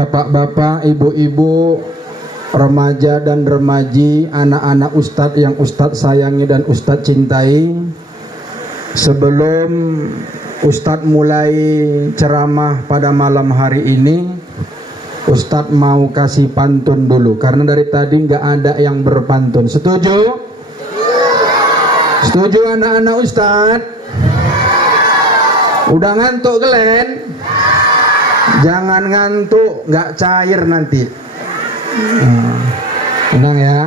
Bapak-bapak, ibu-ibu, remaja dan remaji, anak-anak ustadz yang ustadz sayangi dan ustadz cintai. Sebelum ustadz mulai ceramah pada malam hari ini, ustadz mau kasih pantun dulu karena dari tadi nggak ada yang berpantun. Setuju? Setuju anak-anak ustadz? Udah ngantuk kalian? Jangan ngantuk, nggak cair nanti. Tenang ya,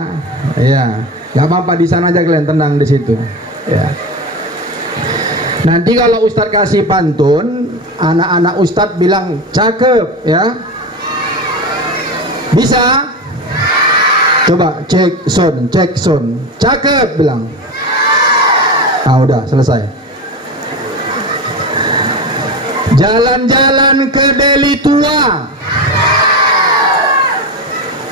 ya, nggak apa-apa, di sana aja kalian, tenang di situ. Ya. Nanti kalau ustadz kasih pantun, anak-anak ustadz bilang cakep, ya. Bisa? Coba cek sound, cakep bilang. Ah udah selesai. Jalan-jalan ke Deli Tua,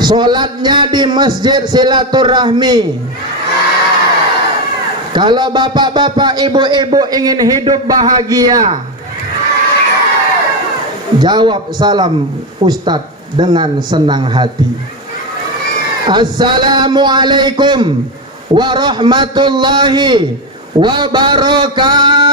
sholatnya di Masjid Silaturahmi. Kalau bapak-bapak, ibu-ibu ingin hidup bahagia, jawab salam Ustadz dengan senang hati. Assalamualaikum warahmatullahi wabarakatuh.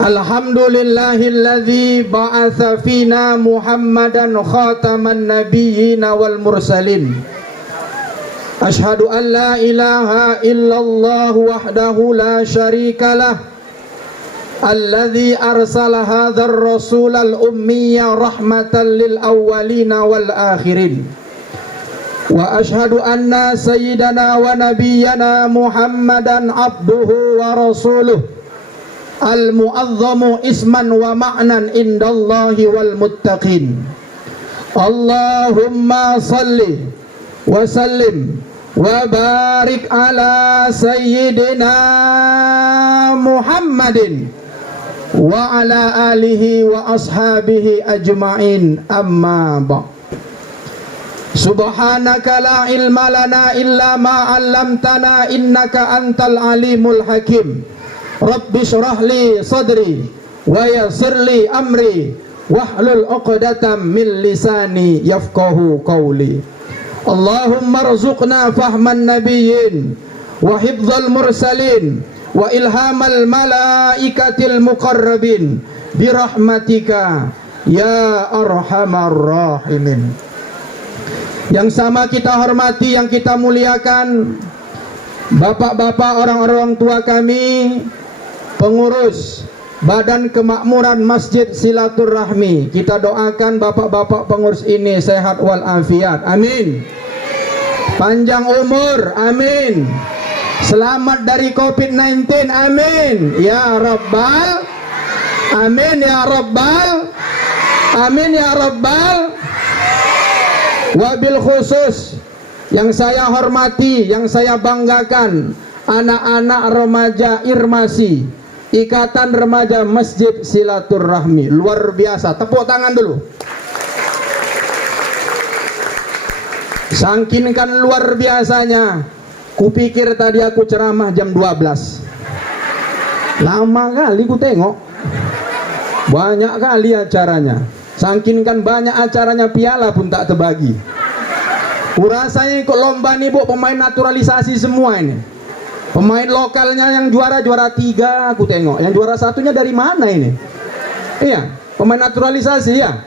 Alhamdulillahilladzi ba'atha fina Muhammadan khataman nabiyyina wal mursalin. Ashhadu an la ilaha illallah wahdahu la syarikalah. Alladzi arsala hadzal rasulal ummiyya rahmatan lil awwalina wal akhirin. Wa ashhadu anna sayyidana wa nabiyyana Muhammadan abduhu wa rasuluh. Al-mu'azzamu isman wa ma'nan indallahi wal muttaqin. Allahumma salli wa sallim wa barik ala sayyidina Muhammadin wa ala alihi wa ashabihi ajma'in, amma ba'. Subhanaka la ilma lana illa ma 'allamtana innaka antal alimul hakim. Rabbi syrah li sadri wa yassir li amri wahlul 'uqdatam min lisani yafqahu qawli. Allahumma rzuqna fahman nabiyyin wa hifdzal mursalin wa ilhamal malaikatil muqarrabin bi rahmatika ya arhamar rahimin. Yang sama kita hormati, yang kita muliakan bapak-bapak, orang-orang tua kami, pengurus Badan Kemakmuran Masjid Silaturahmi. Kita doakan bapak-bapak pengurus ini sehat walafiat, amin. Panjang umur, amin. Selamat dari COVID-19, amin. Ya Rabbal, amin ya Rabbal, amin ya Rabbal. Wabil khusus yang saya hormati, yang saya banggakan, anak-anak remaja Irmasi, Ikatan Remaja Masjid Silaturahmi. Luar biasa, tepuk tangan dulu. Sangkinkan luar biasanya, kupikir tadi aku ceramah jam 12. Lama kali ku tengok, banyak kali acaranya. Sangkinkan banyak acaranya, piala pun tak terbagi. Kurasanya ikut lomba nih bu, pemain naturalisasi semua ini. Pemain lokalnya yang juara 3 aku tengok. Yang juara 1-nya dari mana ini? Iya, pemain naturalisasi ya.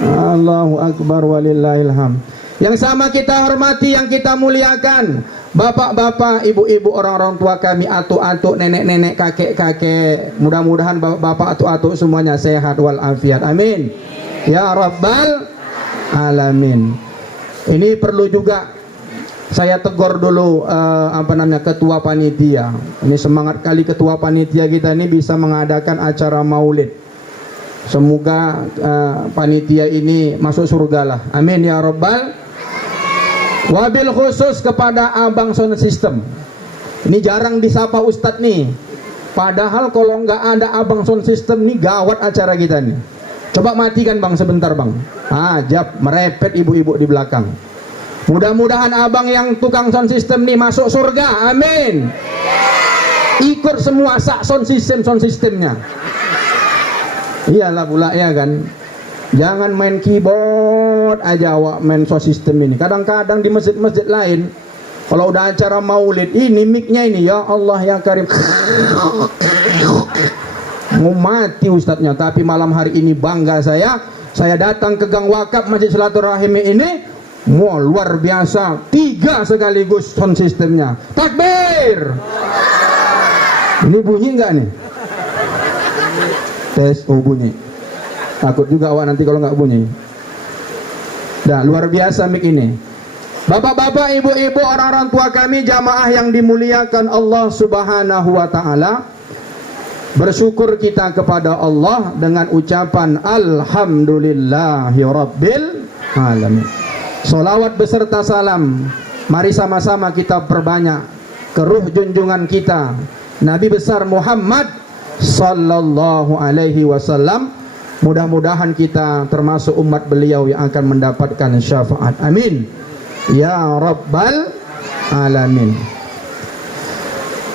Allahu Akbar walillahilham. Yang sama kita hormati, yang kita muliakan, bapak-bapak, ibu-ibu, orang-orang tua kami, atuk-atuk, nenek-nenek, kakek-kakek. Mudah-mudahan bapak-bapak, atuk-atuk semuanya sehat walafiat, amin. Ya Rabbal alamin. Ini perlu juga saya tegur dulu ketua panitia. Ini semangat kali ketua panitia kita ini bisa mengadakan acara maulid. Semoga panitia ini masuk surga lah, amin ya Rabbal. Wabil khusus kepada Abang Sound System. Ini jarang disapa Ustadz nih. Padahal kalau nggak ada Abang Sound System nih gawat acara kita nih. Coba matikan bang sebentar bang. Jap, merepet ibu-ibu di belakang. Mudah-mudahan abang yang tukang sound system nih masuk surga, amin. Ikut semua sound sistemnya. Iyalah pula ya kan. Jangan main keyboard aja awak main sound system ini. Kadang-kadang di masjid-masjid lain kalau udah acara maulid ini mic-nya ini ya Allah ya Karim. Mau mati ustadznya. Tapi malam hari ini bangga saya datang ke Gang Wakaf Masjid Silaturahim ini. Wah, luar biasa, 3 sekaligus sound sistemnya. Takbir. Ini bunyi enggak nih? Tes, oh bunyi. Takut juga awak nanti kalau nggak bunyi. Dah, luar biasa mic ini. Bapak-bapak, ibu-ibu, orang-orang tua kami, jamaah yang dimuliakan Allah Subhanahu wa taala. Bersyukur kita kepada Allah dengan ucapan Alhamdulillahirabbil alamin. Salawat beserta salam mari sama-sama kita perbanyak ke ruh junjungan kita Nabi besar Muhammad sallallahu alaihi wasallam. Mudah-mudahan kita termasuk umat beliau yang akan mendapatkan syafaat. Amin ya rabbal alamin.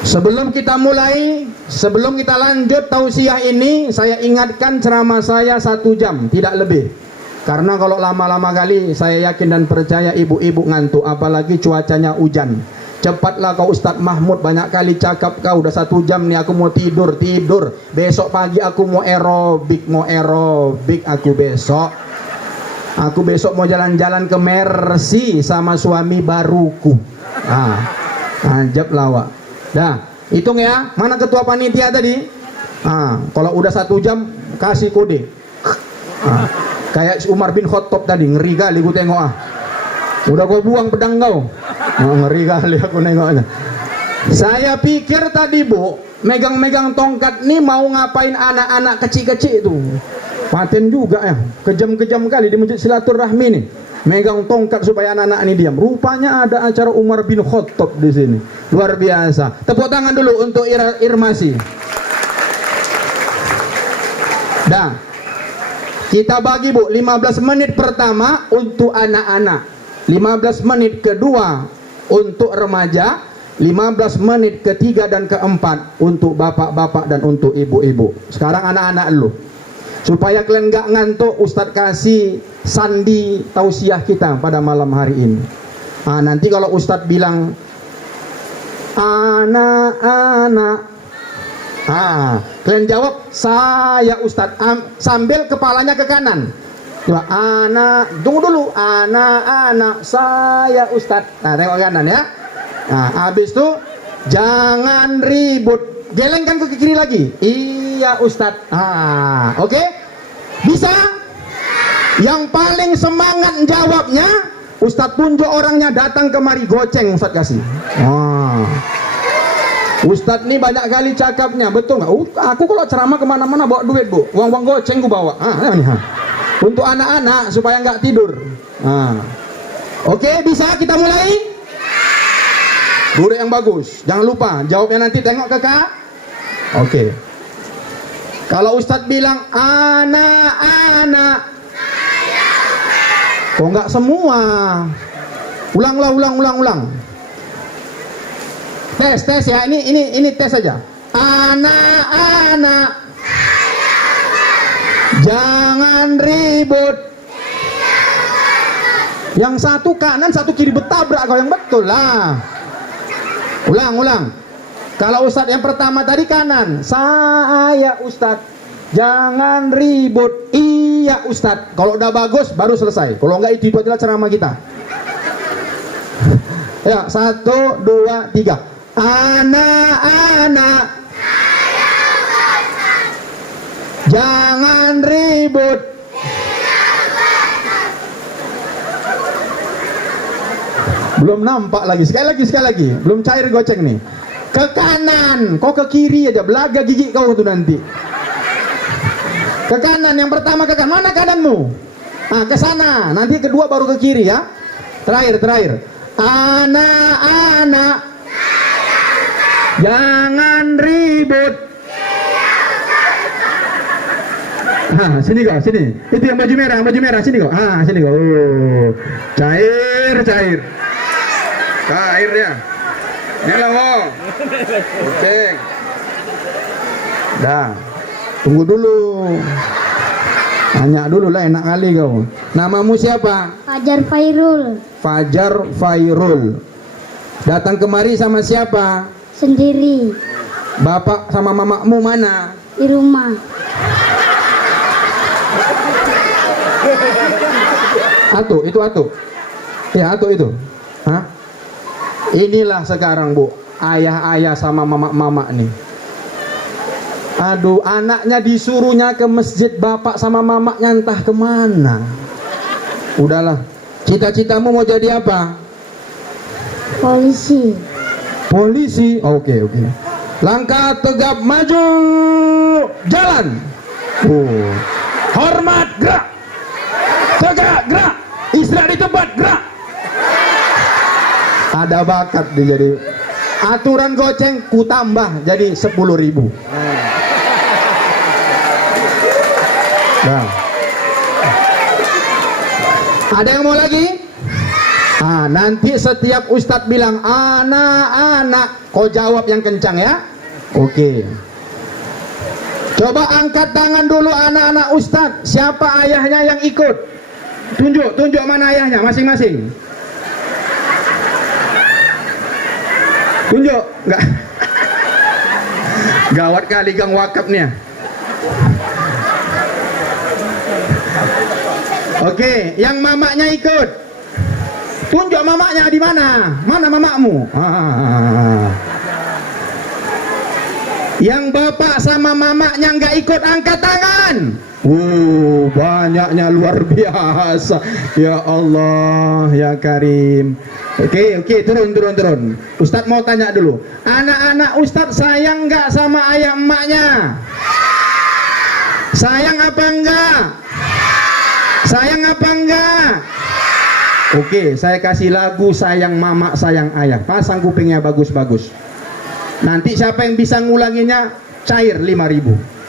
Sebelum kita mulai, sebelum kita lanjut tausiah ini, saya ingatkan ceramah saya 1 jam, tidak lebih. Karena kalau lama-lama kali saya yakin dan percaya ibu-ibu ngantuk, apalagi cuacanya hujan. Cepatlah kau Ustadz Mahmud, banyak kali cakap kau, udah 1 jam nih aku mau tidur. Besok pagi aku mau aerobik aku besok. Aku besok mau jalan-jalan ke Mercy sama suami baruku. Anjab lawak. Dah, hitung ya, mana ketua panitia tadi? Kalau udah 1 jam kasih kode. Kayak Umar bin Khattab tadi, ngeri kali gue tengok Udah gue buang pedang kau. Ngeri kali aku nengoknya. Saya pikir tadi Bu, megang-megang tongkat nih mau ngapain anak-anak kecil-kecil itu. Paten juga ya, kejam-kejam kali di Masjid Silaturahmi nih. Megang tongkat supaya anak-anak ini diam. Rupanya ada acara Umar bin Khattab di sini. Luar biasa. Tepuk tangan dulu untuk Irmasi. Dah. Kita bagi Bu, 15 menit pertama untuk anak-anak, 15 menit kedua untuk remaja, 15 menit ketiga dan keempat untuk bapak-bapak dan untuk ibu-ibu. Sekarang anak-anak lu, supaya kalian gak ngantuk, Ustadz kasih sandi tausiah kita pada malam hari ini. Nanti kalau Ustadz bilang anak-anak, kalian jawab saya Ustadz, sambil kepalanya ke kanan. Coba tunggu dulu, anak-anak saya Ustadz. Tengok kanan ya. Habis itu jangan ribut, gelengkan ke kiri lagi. Iya Ustadz. Oke? Bisa? Yang paling semangat jawabnya, Ustadz tunjuk orangnya, datang kemari, goceng Ustadz kasih. Ustadz nih banyak kali cakapnya, betul nggak? Aku kalau ceramah kemana-mana bawa duit Bu, uang goceng ku bawa. Untuk anak-anak supaya nggak tidur. Oke, bisa kita mulai? Guru yang bagus, jangan lupa jawabnya nanti, tengok ke Kak. Oke. Kalau Ustadz bilang anak-anak, kok nggak semua? Ulang. Tes ya, ini tes saja. Anak-anak, jangan ribut. Yang satu kanan, satu kiri bertabrak kau, yang betul lah. Ulang. Kalau Ustadz yang pertama tadi kanan, saya Ustadz, jangan ribut. Iya Ustadz. Kalau udah bagus baru selesai. Kalau enggak itu adalah ceramah kita. Ya, 1, 2, 3. Anak-anak, jangan ribut. Belum nampak lagi. Sekali lagi. Belum cair goceng nih. Ke kanan, kok ke kiri aja, belaga gigi kau tuh nanti. Ke kanan, yang pertama ke kanan. Mana kananmu? Ke sana. Nanti kedua baru ke kiri ya. Terakhir. Anak-anak, jangan ribut. Sini kau, sini. Itu yang baju merah, sini kau. Sini kau. Cair ya. Ini lah mau. Oke. Dah. Tunggu dulu. Tanya dulu lah, enak kali kau. Namamu siapa? Fajar Fairul. Fajar Fairul. Datang kemari sama siapa? Sendiri. Bapak sama mamamu mana? Di rumah. Atu, itu atu. Ya, atu itu. Hah? Inilah sekarang, Bu, ayah-ayah sama mama-mama nih. Aduh, anaknya disuruhnya ke masjid, bapak sama mamanya entah kemana. Udahlah. Cita-citamu mau jadi apa? Polisi. Polisi. Oke. Langkah tegap maju. Jalan. Hormat, gerak. Tegak, gerak. Istirahat di tempat, gerak. Ada bakat dia jadi. Aturan goceng ku tambah jadi 10.000. Nah. Ada yang mau lagi? Nanti setiap ustadz bilang anak-anak, kau jawab yang kencang ya. Oke. Coba angkat tangan dulu anak-anak ustadz. Siapa ayahnya yang ikut? Tunjuk mana ayahnya masing-masing. Tunjuk, enggak? Gawat kali gang wakafnya. Oke, yang mamaknya ikut. Tunjuk mamaknya di mana? Mana mamakmu? Yang bapak sama mamaknya nggak ikut, angkat tangan. Banyaknya luar biasa. Ya Allah, ya Karim. Oke, turun. Ustadz mau tanya dulu. Anak-anak Ustadz sayang nggak sama ayah emaknya? Sayang apa enggak? Sayang apa enggak? Oke, saya kasih lagu sayang mama, sayang ayah. Pasang kupingnya bagus-bagus. Nanti siapa yang bisa ngulanginya cair 5.000.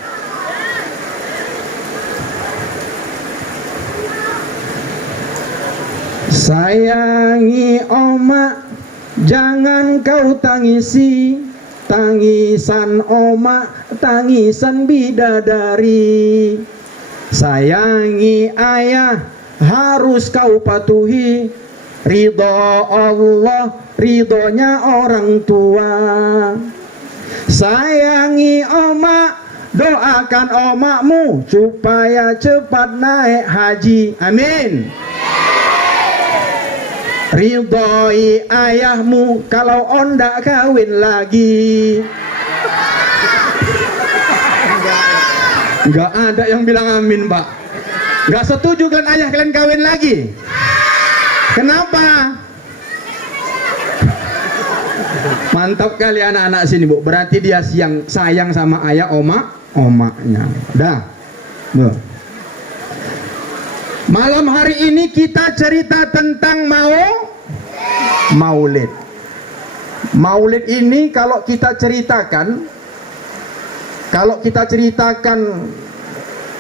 Sayangi oma, jangan kau tangisi. Tangisan oma, tangisan bidadari. Sayangi ayah, harus kau patuhi. Ridho Allah, ridhonya orang tua. Sayangi oma, doakan omakmu supaya cepat naik haji. Amin. Ridhoi ayahmu kalau ondak kawin lagi. Nggak ada yang bilang amin, Pak. Nggak setuju kan ayah kalian kawin lagi? Kenapa? Mantap kali anak-anak sini, Bu. Berarti dia yang sayang sama ayah, omaknya. Dah. Malam hari ini kita cerita tentang maulid. Maulid ini kalau kita ceritakan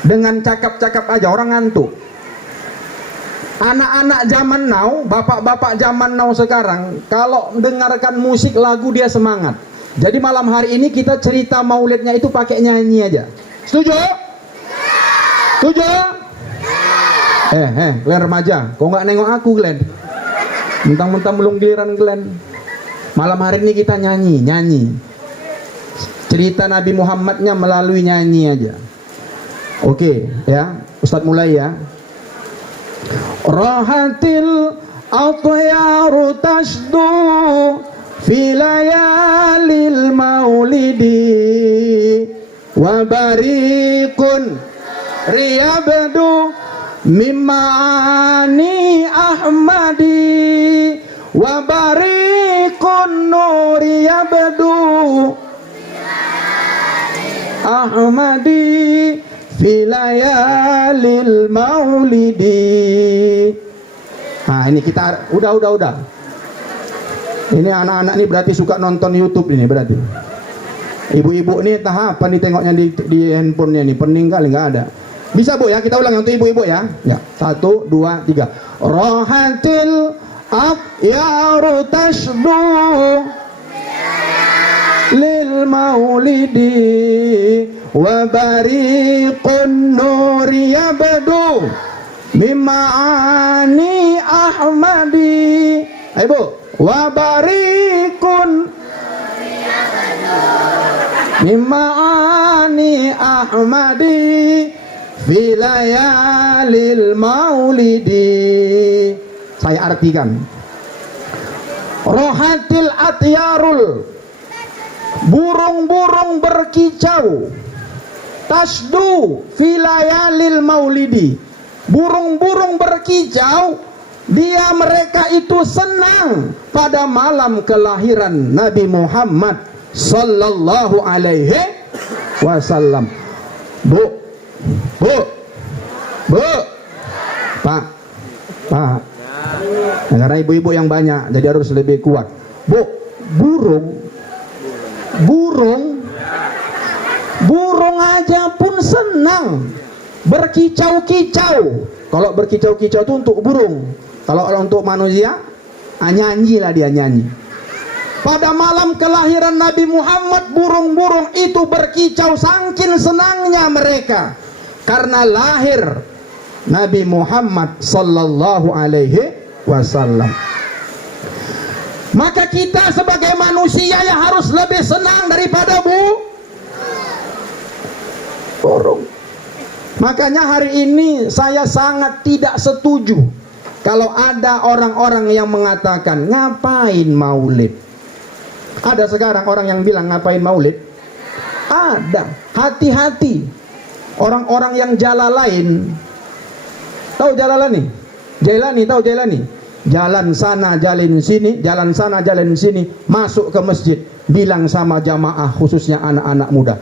dengan cakap-cakap aja orang ngantuk. Anak-anak zaman now, bapak-bapak zaman now sekarang, kalau mendengarkan musik lagu dia semangat. Jadi malam hari ini kita cerita maulidnya itu pakai nyanyi aja. Setuju? Setuju? Kalian remaja, kok nggak nengok aku kalian? Mentang-mentang belum giliran kalian. Malam hari ini kita nyanyi. Cerita Nabi Muhammadnya melalui nyanyi aja. Oke, ya, Ustadz mulai ya. Rahatil atyaru tashdu fi layalil maulidi wa bariqun riyabdu mimani ahmadi wa bariqun nuri yabdu ahmadi filayalil maulidi. Nah ini kita udah. Ini anak-anak ini berarti suka nonton YouTube ini berarti. Ibu-ibu ini entah apa nih tengoknya di handphonenya nih, pening kali nggak ada. Bisa Bu ya, kita ulang untuk ibu-ibu ya. Ya, 1, 2, 3. Rohatil akyaru tashdu maulidi wa bariqun nuri yabdu mima'ani ahmadi. Ayo Bu, wa bariqun mima'ani ahmadi fi layalil maulidi. Saya artikan, rohatil atyarul, burung-burung berkicau, tasdu fi layalil maulidi, burung-burung berkicau, dia mereka itu senang pada malam kelahiran Nabi Muhammad sallallahu alaihi wasallam. Bu, Pak, karena ibu-ibu yang banyak jadi harus lebih kuat. Bu, burung aja pun senang berkicau-kicau. Kalau berkicau-kicau itu untuk burung. Kalau untuk manusia, nyanyi lah dia, nyanyi. Pada malam kelahiran Nabi Muhammad, burung-burung itu berkicau saking senangnya mereka karena lahir Nabi Muhammad sallallahu alaihi wasallam. Maka kita sebagai manusia yang harus lebih senang daripada burung. Makanya hari ini saya sangat tidak setuju kalau ada orang-orang yang mengatakan ngapain maulid. Ada sekarang orang yang bilang ngapain maulid? Ada. Hati-hati orang-orang yang jalalain. Tahu Jalalani? Jailani, tahu Jailani? Jalan sana, jalan sini, jalan sana, jalan sini, masuk ke masjid, bilang sama jamaah khususnya anak-anak muda,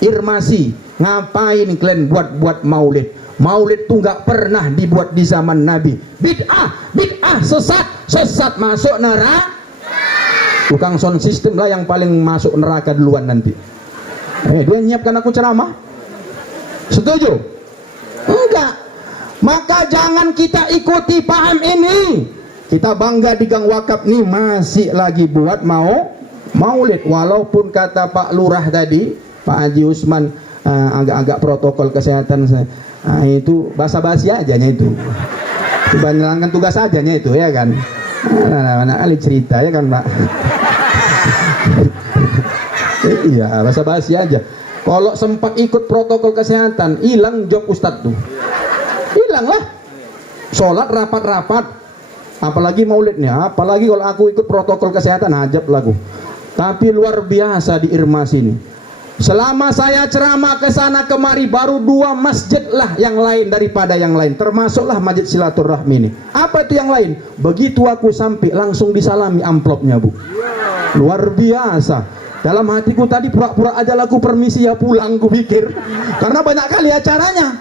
Irmasi, ngapain kalian buat maulid? Maulid tuh nggak pernah dibuat di zaman Nabi. Bid'ah, sesat masuk neraka. Tukang sound system lah yang paling masuk neraka duluan nanti. Dia nyiapkan aku ceramah. Setuju? Enggak. Maka jangan kita ikuti paham ini. Kita bangga di Gang Wakaf nih masih lagi buat maulid. Walaupun kata Pak Lurah tadi, Pak Haji Usman, agak-agak protokol kesehatan itu basa-basi ajanya itu. Menjalankan tugas ajanya itu ya kan. Mana ahli cerita ya kan Pak. Iya, basa-basi aja. Kalau sempat ikut protokol kesehatan, hilang job Ustadz tuh. Hilang lah. Sholat rapat-rapat, apalagi maulidnya, apalagi kalau aku ikut protokol kesehatan, hajab lagu. Tapi luar biasa di Irmas ini. Selama saya ceramah ke sana kemari, baru 2 masjid lah yang lain daripada yang lain, termasuklah Masjid Silaturahmi ini. Apa itu yang lain? Begitu aku sampai langsung disalami amplopnya Bu. Luar biasa. Dalam hatiku tadi pura-pura aja laku permisi ya pulang, ku pikir, karena banyak kali acaranya.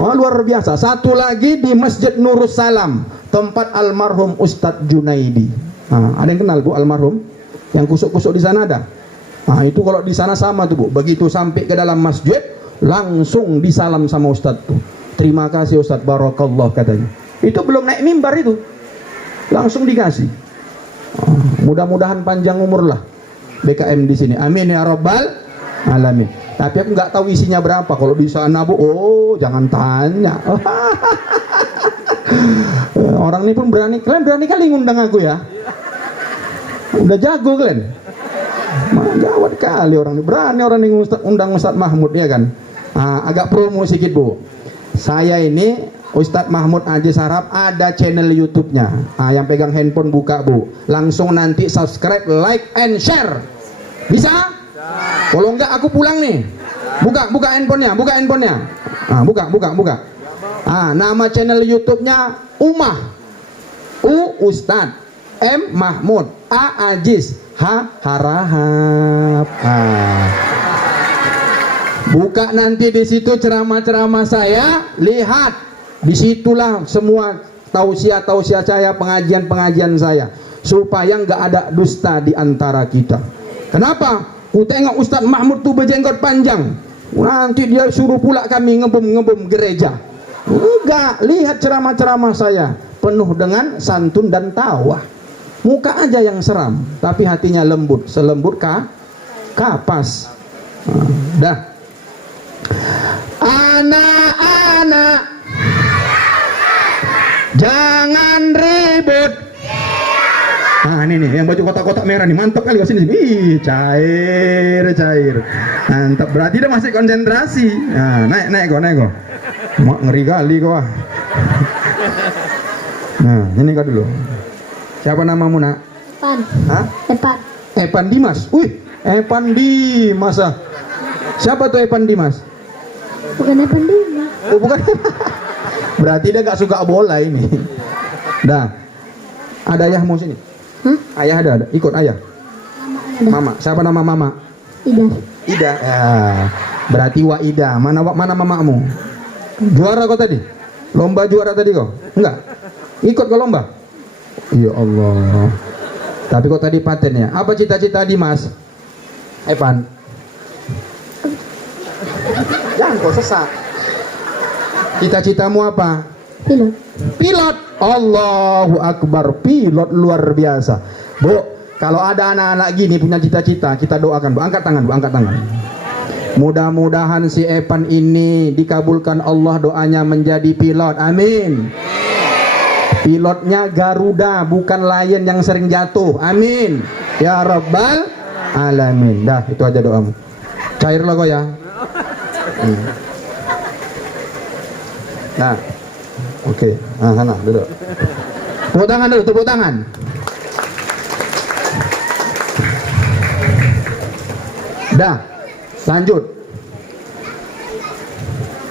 Oh, luar biasa. Satu lagi di Masjid Nurus Salam, tempat almarhum Ustadz Junaidi. Ada yang kenal Bu almarhum? Yang kusuk-kusuk di sana ada? Itu kalau di sana sama tuh Bu. Begitu sampai ke dalam masjid, langsung disalam sama Ustadz tuh. Terima kasih Ustadz, barakallah katanya. Itu belum naik mimbar itu, langsung dikasih. Mudah-mudahan panjang umur lah BKM di sini. Amin ya rabbal alamin. Tapi aku nggak tahu isinya berapa. Kalau di sana Bu, jangan tanya. Orang ini pun berani, kalian berani kali ngundang aku ya. Udah jago kalian. Gawat kali orang ini, berani orang ini undang Ustadz Mahmud ya kan. Agak promo sedikit Bu. Saya ini Ustadz Mahmud Haji Sarap ada channel YouTube-nya. Yang pegang handphone buka Bu. Langsung nanti subscribe, like, and share. Bisa? Kalau enggak aku pulang nih. Buka handphonenya, buka. Buka. Nama channel YouTube-nya Umah. Ustadz, M Mahmud, A Aziz, H Harahap. Buka nanti di situ ceramah-ceramah saya, lihat. Disitulah semua tausiah saya, pengajian saya, supaya nggak ada dusta di antara kita. Kenapa? Ku tengok Ustadz Mahmud tuh berjenggot panjang, nanti dia suruh pula kami ngebom gereja. Enggak, lihat ceramah-ceramah saya penuh dengan santun dan tawa. Muka aja yang seram, tapi hatinya lembut, selembut kapas. Dah. Anak-anak, jangan ribut. Nah ini nih yang baju kotak-kotak merah nih, mantap kali sini. Ih, cair. Mantap, berarti dia masih konsentrasi. Nah, naik kok. Ngeri kali kok. Nah, ini kau dulu. Siapa namamu, Nak? Epan. Hah? Epan. Epan Dimas. Wih, Epan Dimas. Siapa tuh Epan Dimas? Bukan Epan Dimas. Oh, bukan. Berarti dia gak suka bola ini. Dah. Ada ayahmu sini? Hah? Ayah ada. Ikut ayah. Ada. Mama. Siapa nama mama? Ida. Ya. Berarti Waida. Mana mamamu? Juara kau tadi? Lomba juara tadi kau? Enggak. Ikut ke lomba? Ya Allah. Tapi kok tadi paten ya? Apa cita-cita Dimas? Evan. Jangan kau sesak. Cita-citamu apa? Pilot. Allahu Akbar. Pilot luar biasa. Bu, kalau ada anak-anak gini punya cita-cita, kita doakan. Bu, angkat tangan, Bu, angkat tangan. Mudah-mudahan si Evan ini dikabulkan Allah doanya menjadi pilot. Amin. Pilotnya Garuda, bukan Lion yang sering jatuh. Amin. Ya Rabbal Alamin. Dah, itu aja doamu. Cairlah kau ya. Nah, oke. Nah, sana duduk. Tepuk tangan dulu, tepuk tangan. Dah, lanjut.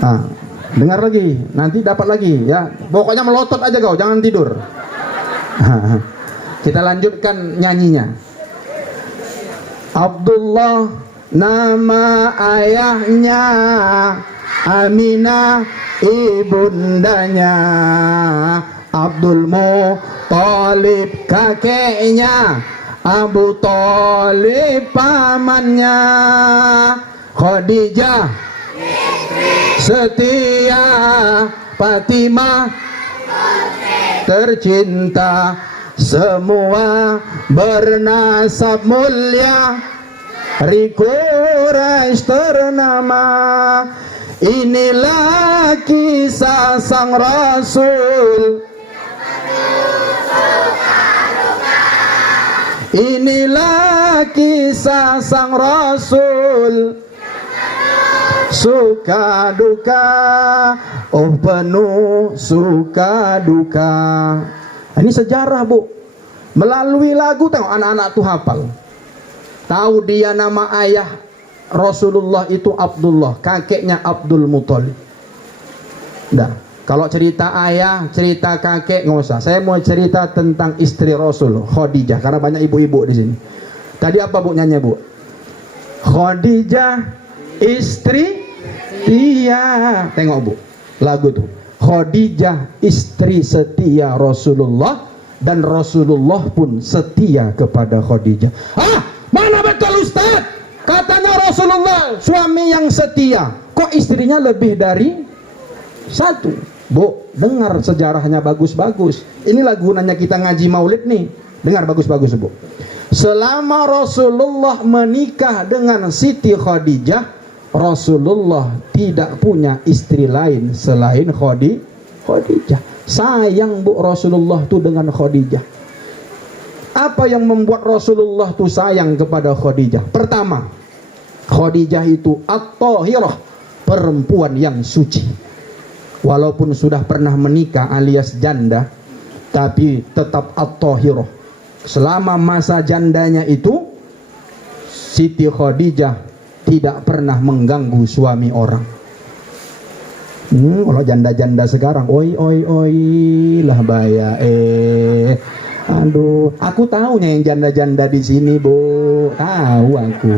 Nah, dengar lagi, nanti dapat lagi ya. Pokoknya melotot aja kau, jangan tidur. Kita lanjutkan nyanyinya. Abdullah nama ayahnya, Aminah ibundanya, Abdul Muthalib kakeknya, Abu Thalib pamannya, Khadijah setia, Fatimah tercinta, semua bernasab mulia, Quraisy ternama. Inilah kisah sang Rasul, inilah kisah sang Rasul, suka duka, oh penuh suka duka. Ini sejarah, Bu. Melalui lagu, tengok anak-anak tuh hafal. Tahu dia nama ayah Rasulullah itu Abdullah, kakeknya Abdul Muthalib. Dah, kalau cerita ayah, cerita kakek nggak usah. Saya mau cerita tentang istri Rasul, Khadijah, karena banyak ibu-ibu di sini. Tadi apa Bu nyanyi, Bu? Khadijah istri setia. Tengok Bu, lagu tuh. Khadijah istri setia Rasulullah, dan Rasulullah pun setia kepada Khadijah. Ah, mana betul Ustaz? Katanya Rasulullah suami yang setia, kok istrinya lebih dari satu? Bu, dengar sejarahnya bagus-bagus. Inilah gunanya kita ngaji maulid nih. Dengar bagus-bagus, Bu. Selama Rasulullah menikah dengan Siti Khadijah, Rasulullah tidak punya istri lain selain Khadijah. Sayang, Bu, Rasulullah tuh dengan Khadijah. Apa yang membuat Rasulullah tuh sayang kepada Khadijah? Pertama, Khadijah itu at-tahirah, perempuan yang suci. Walaupun sudah pernah menikah alias janda, tapi tetap at-tahirah. Selama masa jandanya itu, Siti Khadijah tidak pernah mengganggu suami orang. Kalau janda-janda sekarang, oi lah bahaya. Aduh, aku tahunya yang janda-janda di sini, Bu. Tahu aku.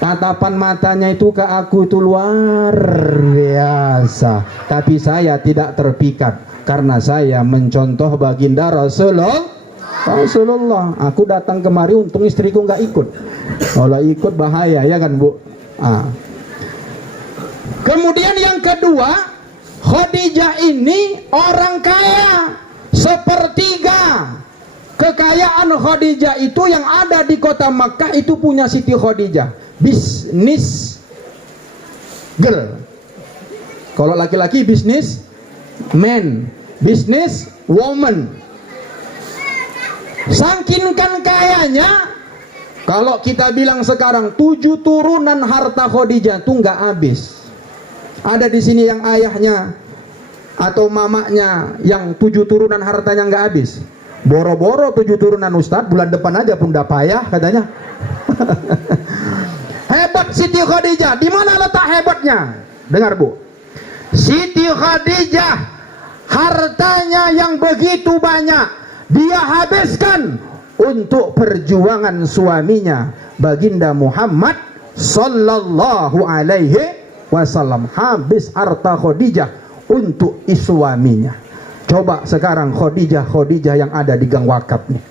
Tatapan matanya itu ke aku itu luar biasa. Tapi saya tidak terpikat karena saya mencontoh baginda Rasulullah. Aku datang kemari, untung istriku nggak ikut. Kalau ikut bahaya ya kan, Bu. Kemudian yang kedua, Khadijah ini orang kaya, sepertiga Kekayaan Khadijah itu yang ada di kota Makkah itu punya Siti Khadijah. Bisnis girl. Kalau laki-laki bisnis man, bisnis woman. Saking kan kayanya, kalau kita bilang sekarang 7 turunan harta Khadijah tuh nggak habis. Ada di sini yang ayahnya atau mamanya yang 7 turunan hartanya nggak habis. Boro-boro 7 turunan Ustadz, bulan depan aja pun udah payah katanya. Hebat Siti Khadijah. Di mana letak hebatnya? Dengar Bu, Siti Khadijah hartanya yang begitu banyak dia habiskan untuk perjuangan suaminya Baginda Muhammad sallallahu alaihi wasallam. Habis harta Khadijah untuk suaminya. Coba sekarang Khadijah yang ada di Gang Wakaf nih,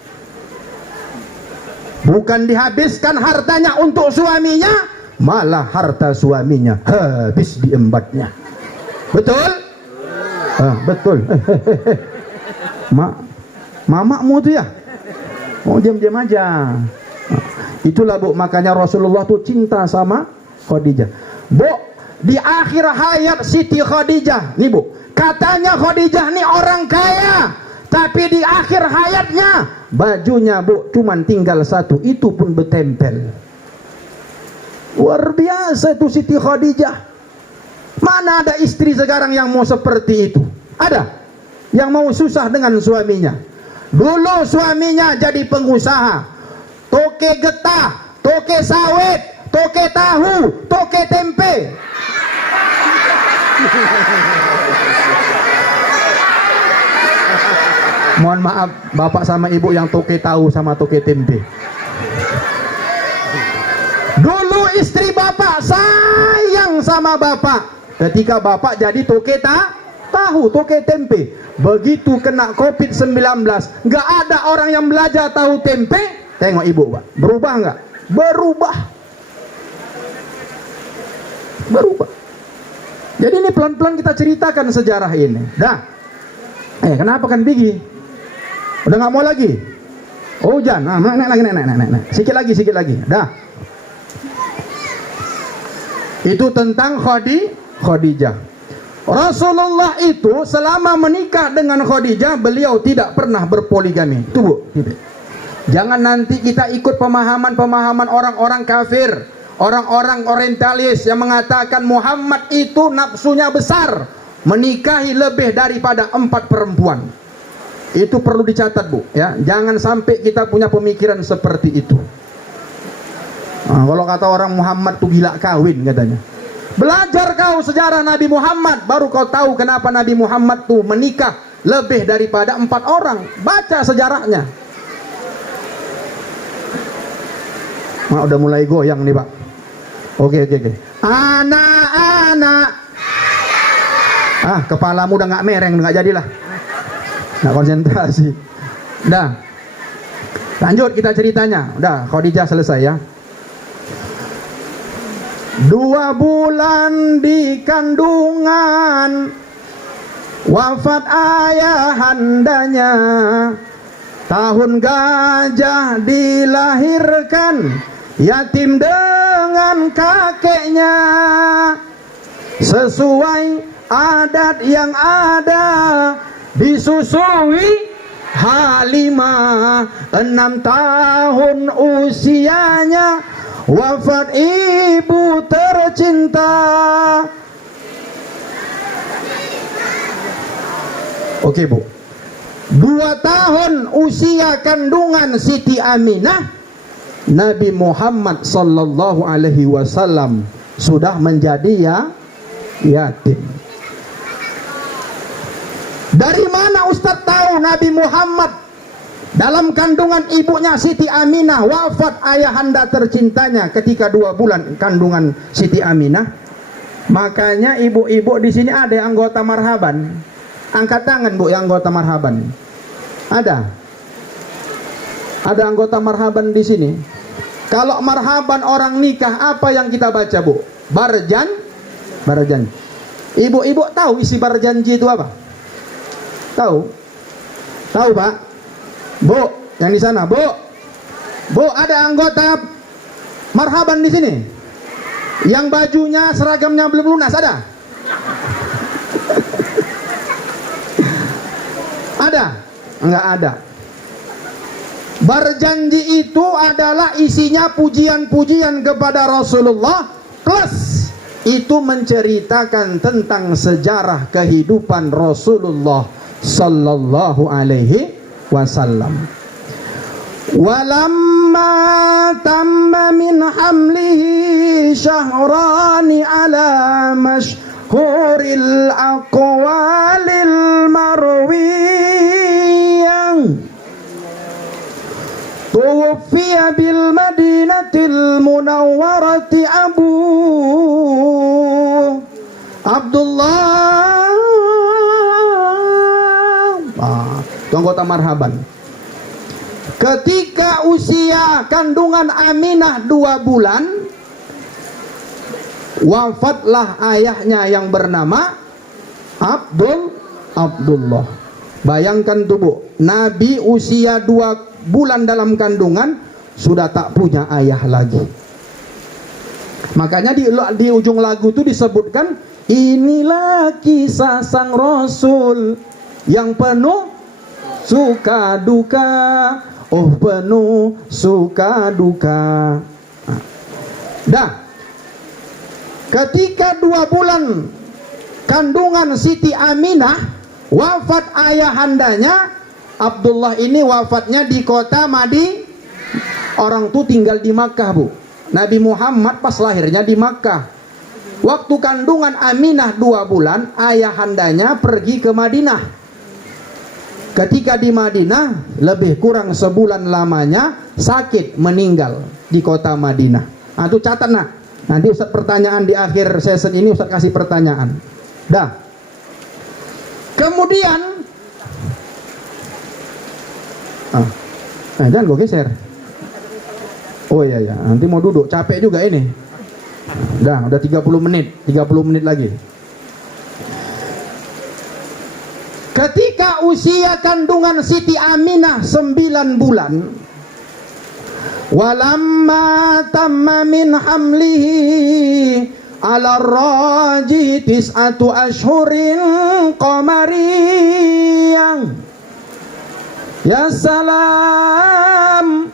bukan dihabiskan hartanya untuk suaminya, malah harta suaminya habis diembatnya. Betul? Betul. Mamamu tuh ya, mau diam-diam aja. Itulah Bu, makanya Rasulullah tuh cinta sama Khadijah. Bu, di akhir hayat Siti Khadijah nih Bu, katanya Khadijah nih orang kaya, tapi di akhir hayatnya bajunya Bu cuman tinggal satu, itu pun bertempel. Luar biasa itu Siti Khadijah. Mana ada istri sekarang yang mau seperti itu? Ada yang mau susah dengan suaminya. Dulu suaminya jadi pengusaha, toke getah, toke sawit, toke tahu, toke tempe. Mohon maaf bapak sama ibu yang toke tahu sama toke tempe. Dulu istri bapak sayang sama bapak. Ketika bapak jadi toke tahu, toke tempe. Begitu kena COVID-19, nggak ada orang yang belajar tahu tempe. Tengok ibu Pak, berubah nggak? Berubah. Jadi ini pelan-pelan kita ceritakan sejarah ini. Dah. Kenapa kan Bigi? Udah nggak mau lagi? Oh hujan. Naik lagi. Sikit lagi. Dah. Itu tentang Khadijah. Rasulullah itu selama menikah dengan Khadijah, beliau tidak pernah berpoligami. Itu Bu. Jangan nanti kita ikut pemahaman orang-orang kafir, orang-orang orientalis yang mengatakan Muhammad itu nafsunya besar, menikahi lebih daripada 4 perempuan. Itu perlu dicatat Bu ya. Jangan sampai kita punya pemikiran seperti itu. Kalau kata orang Muhammad tuh gila kawin katanya. Belajar kau sejarah Nabi Muhammad, baru kau tahu kenapa Nabi Muhammad tuh menikah lebih daripada 4 orang. Baca sejarahnya. Udah mulai goyang nih Pak. Oke. Anak-anak. Kepalamu udah nggak mereng, nggak jadilah. Nggak konsentrasi. Dah. Lanjut kita ceritanya. Udah, Khadijah selesai ya. 2 bulan di kandungan, wafat ayahandanya. Tahun gajah dilahirkan, yatim dengan kakeknya. Sesuai adat yang ada, disusui Halimah. 6 tahun usianya, wafat ibu tercinta. Oke Bu, 2 tahun usia kandungan Siti Aminah, Nabi Muhammad sallallahu alaihi wasallam sudah menjadi yatim. Dari mana Ustadz tahu Nabi Muhammad dalam kandungan ibunya Siti Aminah wafat ayahanda tercintanya ketika 2 bulan kandungan Siti Aminah? Makanya ibu-ibu di sini ada yang anggota marhaban. Angkat tangan Bu yang anggota marhaban. Ada anggota marhaban di sini. Kalau marhaban orang nikah, apa yang kita baca Bu? Barjanji. Ibu-ibu tahu isi barjanji itu apa? Tahu Pak? Bu, Yang di sana, Bu. Bu, ada anggota marhaban di sini. Yang bajunya, seragamnya belum lunas, ada? Ada? Enggak ada. Berjanji itu adalah isinya pujian-pujian kepada Rasulullah, plus itu menceritakan tentang sejarah kehidupan Rasulullah sallallahu alaihi wasallam. Walamma tamma min hamlihi syahrani ala masyhuril aqwalil marwiyah tuwfiya bil madinatil munawwarati Abu Abdullah. Itu anggota marhaban. Ketika usia kandungan Aminah 2 bulan, wafatlah ayahnya yang bernama Abdullah. Bayangkan tuh Bu, Nabi usia 2 bulan dalam kandungan sudah tak punya ayah lagi. Makanya di ujung lagu itu disebutkan, inilah kisah sang Rasul yang penuh suka duka, oh penuh suka duka. Dah, ketika 2 bulan kandungan Siti Aminah, wafat ayahandanya. Abdullah ini wafatnya di kota Madinah. Orang tuh tinggal di Makkah, Bu. Nabi Muhammad pas lahirnya di Makkah. Waktu kandungan Aminah 2 bulan, ayahandanya pergi ke Madinah. Ketika di Madinah, lebih kurang sebulan lamanya, sakit, meninggal di kota Madinah. Nah, itu catat nah. Nanti Ustaz pertanyaan di akhir sesi ini, Ustaz kasih pertanyaan. Dah. Kemudian jangan gue geser. Oh iya ya, nanti mau duduk, capek juga ini. Udah 30 menit lagi. Ketika usia kandungan Siti Aminah 9 bulan, walamma tamma min hamlihi ala rajih 9 ashhurin qamariyang. Ya salam.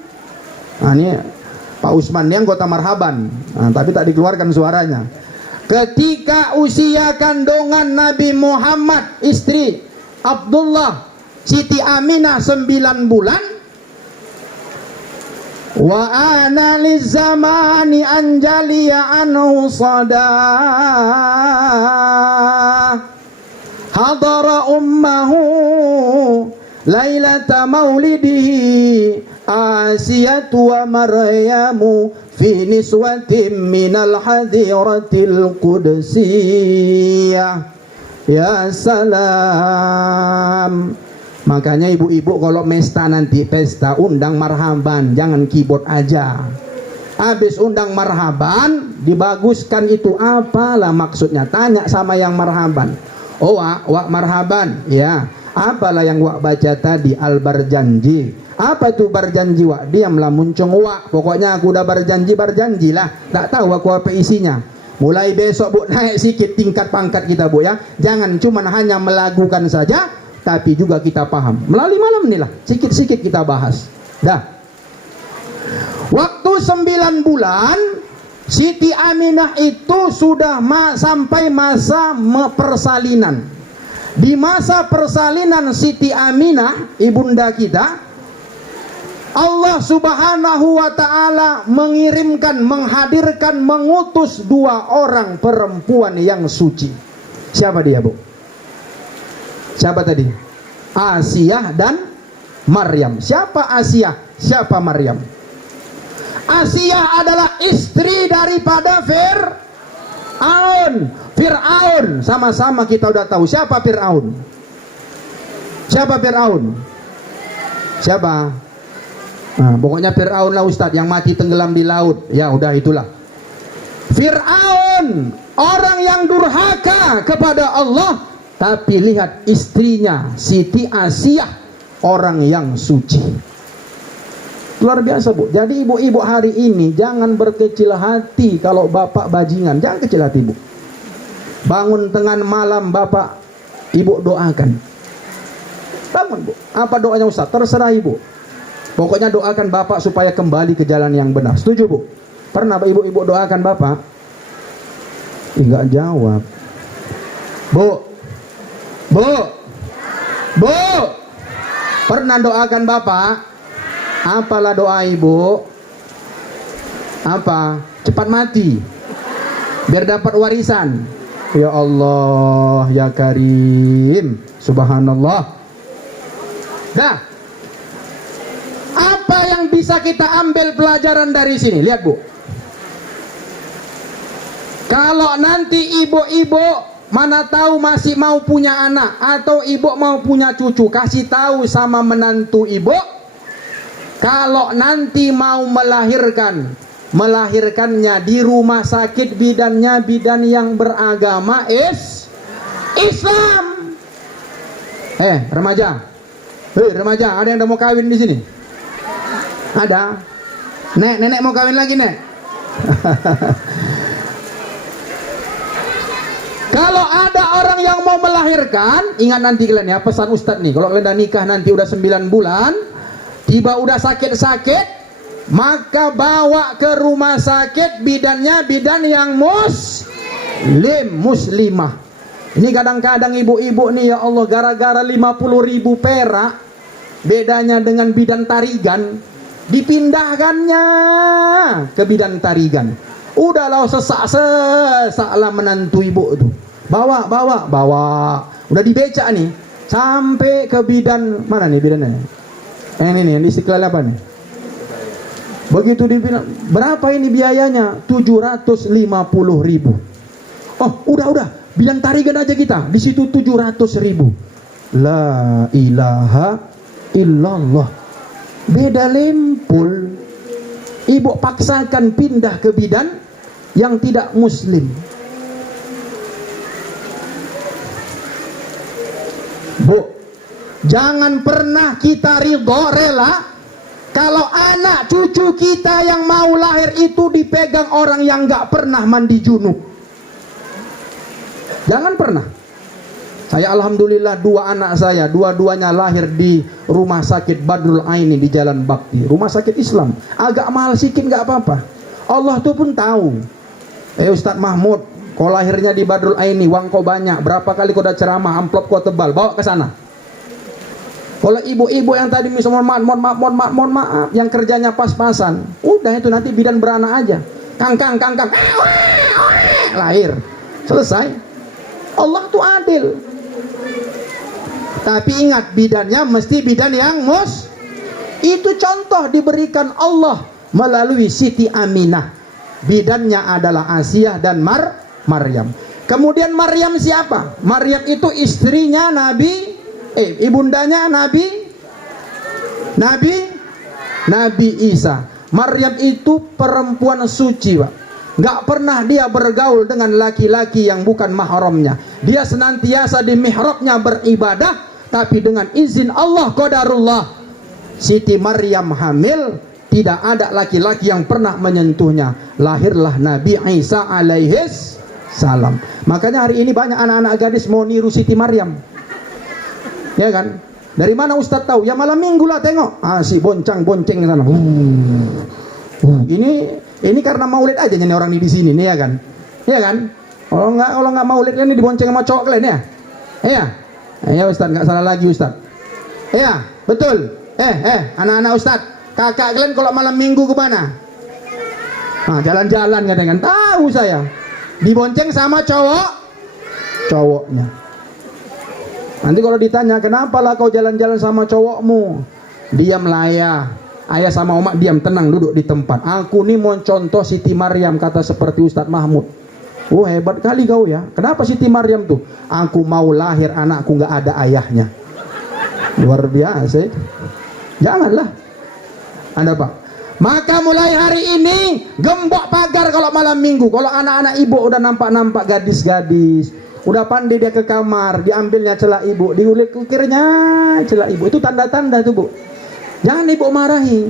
Nah, ini Pak Usman yang anggota marhaban. Nah, tapi tak dikeluarkan suaranya. Ketika usia kandungan Nabi Muhammad, istri Abdullah, Siti Aminah 9 bulan. Wa ana lizamani anjaliya anhu sadah. Hadara ummahu Lailata maulidihi Asiyatu wa Maryamu fi niswatin minal hadiratil qudsiyah. Ya salam. Makanya ibu-ibu kalau pesta nanti, pesta undang marhaban, jangan keyboard aja. Habis undang marhaban, dibaguskan itu apalah maksudnya, tanya sama yang marhaban. Oh wak marhaban, ya. Apalah yang wak baca tadi, al-berjanji. Apa itu berjanji wak? Diamlah muncung wak. Pokoknya aku udah berjanji lah. Tak tahu aku apa isinya. Mulai besok Bu, naik sikit tingkat pangkat kita Bu ya. Jangan cuma hanya melakukan saja, tapi juga kita paham. Melalui malam inilah, sikit-sikit kita bahas. Dah. Waktu 9 bulan, Siti Aminah itu sudah sampai masa persalinan. Di masa persalinan Siti Aminah, ibunda kita, Allah subhanahu wa ta'ala mengirimkan, menghadirkan, mengutus 2 orang perempuan yang suci. Siapa dia Bu? Siapa tadi? Asiyah dan Maryam. Siapa Asiyah? Siapa Maryam? Asiyah adalah istri daripada Fir'aun. Sama-sama kita udah tahu siapa Fir'aun. Siapa Fir'aun? Siapa? Nah, pokoknya Fir'aun lah Ustadz, yang mati tenggelam di laut. Ya udah itulah Fir'aun, orang yang durhaka kepada Allah. Tapi lihat istrinya Siti Asiyah, orang yang suci. Luar biasa, Bu. Jadi ibu-ibu hari ini jangan berkecil hati kalau bapak bajingan. Jangan kecil hati, Bu. Bangun tengah malam bapak, ibu doakan. Bangun, Bu. Apa doanya Ustaz? Terserah ibu. Pokoknya doakan bapak supaya kembali ke jalan yang benar. Setuju, Bu? Pernah ibu-ibu doakan bapak? Enggak jawab. Bu. Pernah doakan bapak? Apalah doa ibu? Apa? Cepat mati biar dapat warisan. Ya Allah, ya Karim, subhanallah. Dah. Apa yang bisa kita ambil pelajaran dari sini? Lihat, Bu. Kalau nanti ibu-ibu mana tahu masih mau punya anak atau ibu mau punya cucu, kasih tahu sama menantu ibu, kalau nanti mau melahirkannya di rumah sakit bidannya bidan yang beragama Islam. Remaja, ada yang udah mau kawin di sini? Ada? Nenek mau kawin lagi, Nek? Kalau ada orang yang mau melahirkan, ingat nanti kalian ya, pesan Ustadz nih, kalau kalian udah nikah nanti udah 9 bulan, tiba udah sakit-sakit, maka bawa ke rumah sakit bidannya bidan yang muslimah. Ini kadang-kadang ibu-ibu nih, ya Allah, gara-gara 50.000 perak bedanya dengan bidan tarigan, dipindahkannya ke bidan tarigan. Udahlah sesaklah menantu ibu itu. Bawa. Udah dibeca nih sampai ke bidan mana nih bidannya? Ini nih yang di Istiqlal apa nih? Begitu dibilang berapa ini biayanya? 750.000. Oh, udah bidan tarigan aja kita. Di situ 700.000. La ilaha illallah. Beda lempul. Ibu paksakan pindah ke bidan yang tidak muslim. Bu, jangan pernah kita rela kalau anak cucu kita yang mau lahir itu dipegang orang yang gak pernah mandi junub. Jangan pernah. Saya alhamdulillah dua anak saya, dua-duanya lahir di rumah sakit Badrul Aini di Jalan Bakti, rumah sakit Islam. Agak mahal sikit gak apa-apa. Allah tuh pun tahu. Ustadz Mahmud, kau lahirnya di Badrul Aini, uang kau banyak, berapa kali kau udah ceramah, amplop kau tebal, bawa ke sana. Kalau ibu-ibu yang tadi misalnya mohon maaf, yang kerjanya pas-pasan, udah itu nanti bidan beranak aja, kangkang, lahir, selesai. Allah tuh adil. Tapi ingat, bidannya mesti bidan yang itu contoh diberikan Allah melalui Siti Aminah. Bidannya adalah Asiyah dan Maryam. Kemudian Maryam siapa? Maryam itu istrinya ibundanya Nabi Isa. Maryam itu perempuan suci, Pak. Gak pernah dia bergaul dengan laki-laki yang bukan mahramnya. Dia senantiasa di mihrabnya beribadah, tapi dengan izin Allah, qadarullah, Siti Maryam hamil, tidak ada laki-laki yang pernah menyentuhnya. Lahirlah Nabi Isa alaihis salam. Makanya hari ini banyak anak-anak gadis mau niru Siti Maryam. Ya kan? Dari mana Ustadz tahu? Ya malam minggu lah tengok. Si bonceng sana. Ini karena maulid aja nih orang di sini nih, ya kan? Ya kan? Kalau nggak maulid ini dibonceng sama cowok kalian ya? Iya. Ya Ustadz, nggak salah lagi Ustadz. Iya, betul. Anak-anak Ustadz, kakak kalian kalau malam minggu kemana? Jalan-jalan kadang-kadang. Tahu saya. Dibonceng sama cowoknya. Nanti kalau ditanya, kenapa lah kau jalan-jalan sama cowokmu? Diamlah ya. Ayah sama Omak diam, tenang, duduk di tempat. Aku nih mau contoh Siti Maryam, kata seperti Ustadz Mahmud. Hebat kali kau ya. Kenapa Siti Maryam tuh? Aku mau lahir anakku nggak ada ayahnya. Luar biasa. Janganlah. Anda Pak. Maka mulai hari ini gembok pagar kalau malam minggu. Kalau anak-anak ibu udah nampak gadis-gadis, udah pandai dia ke kamar, diambilnya celak ibu, diulik ukirnya celak ibu. Itu tanda-tanda tuh, Bu. Jangan ibu marahi.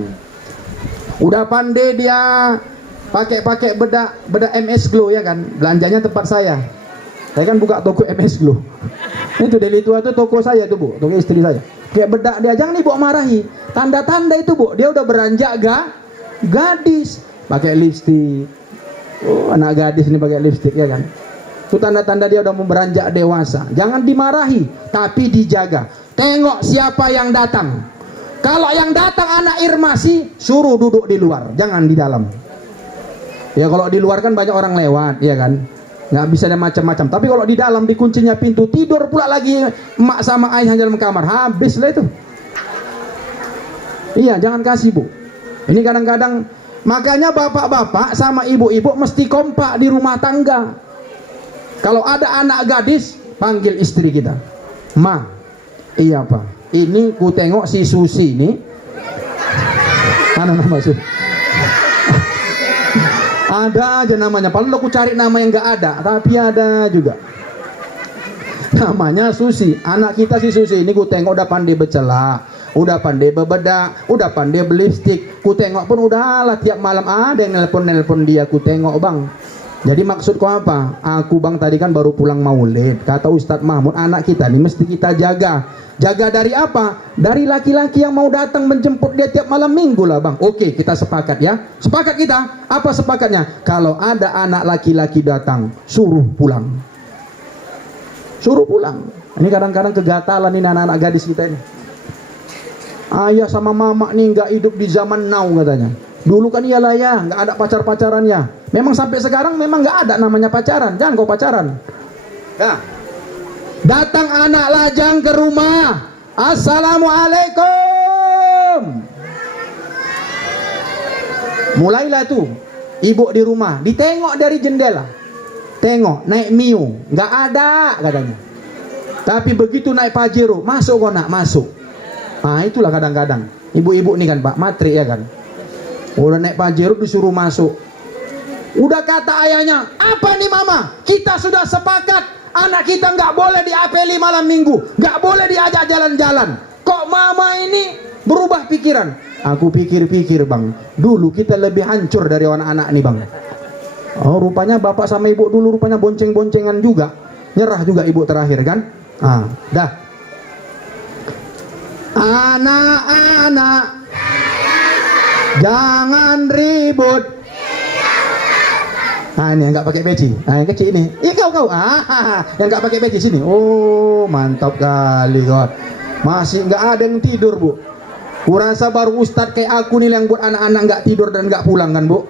Udah pandai dia pakai bedak MS Glow ya kan, belanjanya tempat saya kan buka toko MS Glow. Itu Deli Tua itu toko saya tuh Bu, toko istri saya. Kayak bedak dia, jangan ibu marahi. Tanda-tanda itu Bu, dia udah beranjak gadis, pakai lipstik. Oh, anak gadis ini pakai lipstik ya kan. Itu tanda-tanda dia udah mau beranjak dewasa. Jangan dimarahi, tapi dijaga. Tengok siapa yang datang. Kalau yang datang anak Irmasi, suruh duduk di luar, jangan di dalam. Ya kalau di luar kan banyak orang lewat, ya kan. Nggak bisa ada macam-macam. Tapi kalau di dalam dikuncinya pintu, tidur pula lagi emak sama ayah dalam kamar, habislah itu. Iya, jangan kasih Bu. Ini kadang-kadang, makanya bapak-bapak sama ibu-ibu mesti kompak di rumah tangga. Kalau ada anak gadis, panggil istri kita. Ma, iya Pak, ini ku tengok si Susi ini. Mana nama Susi? Ada aja namanya, paling aku cari nama yang nggak ada, tapi ada juga. Namanya Susi, anak kita si Susi ini ku tengok udah pandai bercela, udah pandai bebedak, udah pandai belistik. Ku tengok pun udahlah tiap malam ada yang nelpon dia, ku tengok Bang. Jadi maksudku apa? Aku Bang tadi kan baru pulang maulid, kata Ustadz Mahmud, anak kita ini mesti kita jaga. Jaga dari apa? Dari laki-laki yang mau datang menjemput dia tiap malam minggu lah Bang. Oke, kita sepakat ya. Sepakat kita. Apa sepakatnya? Kalau ada anak laki-laki datang, suruh pulang. Suruh pulang. Ini kadang-kadang kegatalan ini anak-anak gadis kita ini. Ayah sama mama nih nggak hidup di zaman now katanya. Dulu kan iyalah ya, nggak ada pacar-pacarannya. Memang sampai sekarang memang nggak ada namanya pacaran. Jangan kau pacaran. Ya. Datang anak lajang ke rumah. Assalamualaikum. Mulailah tuh ibu di rumah, ditengok dari jendela. Tengok naik Mio, nggak ada katanya. Tapi begitu naik Pajero, masuk kok nak, masuk. Nah itulah kadang-kadang ibu-ibu nih kan Pak, matri ya kan. Udah naik Pajero disuruh masuk. Udah kata ayahnya, apa nih mama? Kita sudah sepakat. Anak kita nggak boleh diapeli malam minggu, nggak boleh diajak jalan-jalan. Kok mama ini berubah pikiran? Aku pikir-pikir Bang, dulu kita lebih hancur dari anak-anak nih Bang. Oh rupanya bapak sama ibu dulu rupanya bonceng-boncengan juga, nyerah juga ibu terakhir kan? Ah, dah. Anak-anak, jangan ribut. Nah ini yang nggak pakai peci, nah yang kecil ini, kau, yang nggak pakai peci sini. Oh mantap kali God, masih nggak ada yang tidur Bu. Kurasa baru Ustadz kayak aku nih yang buat anak-anak nggak tidur dan nggak pulang kan Bu.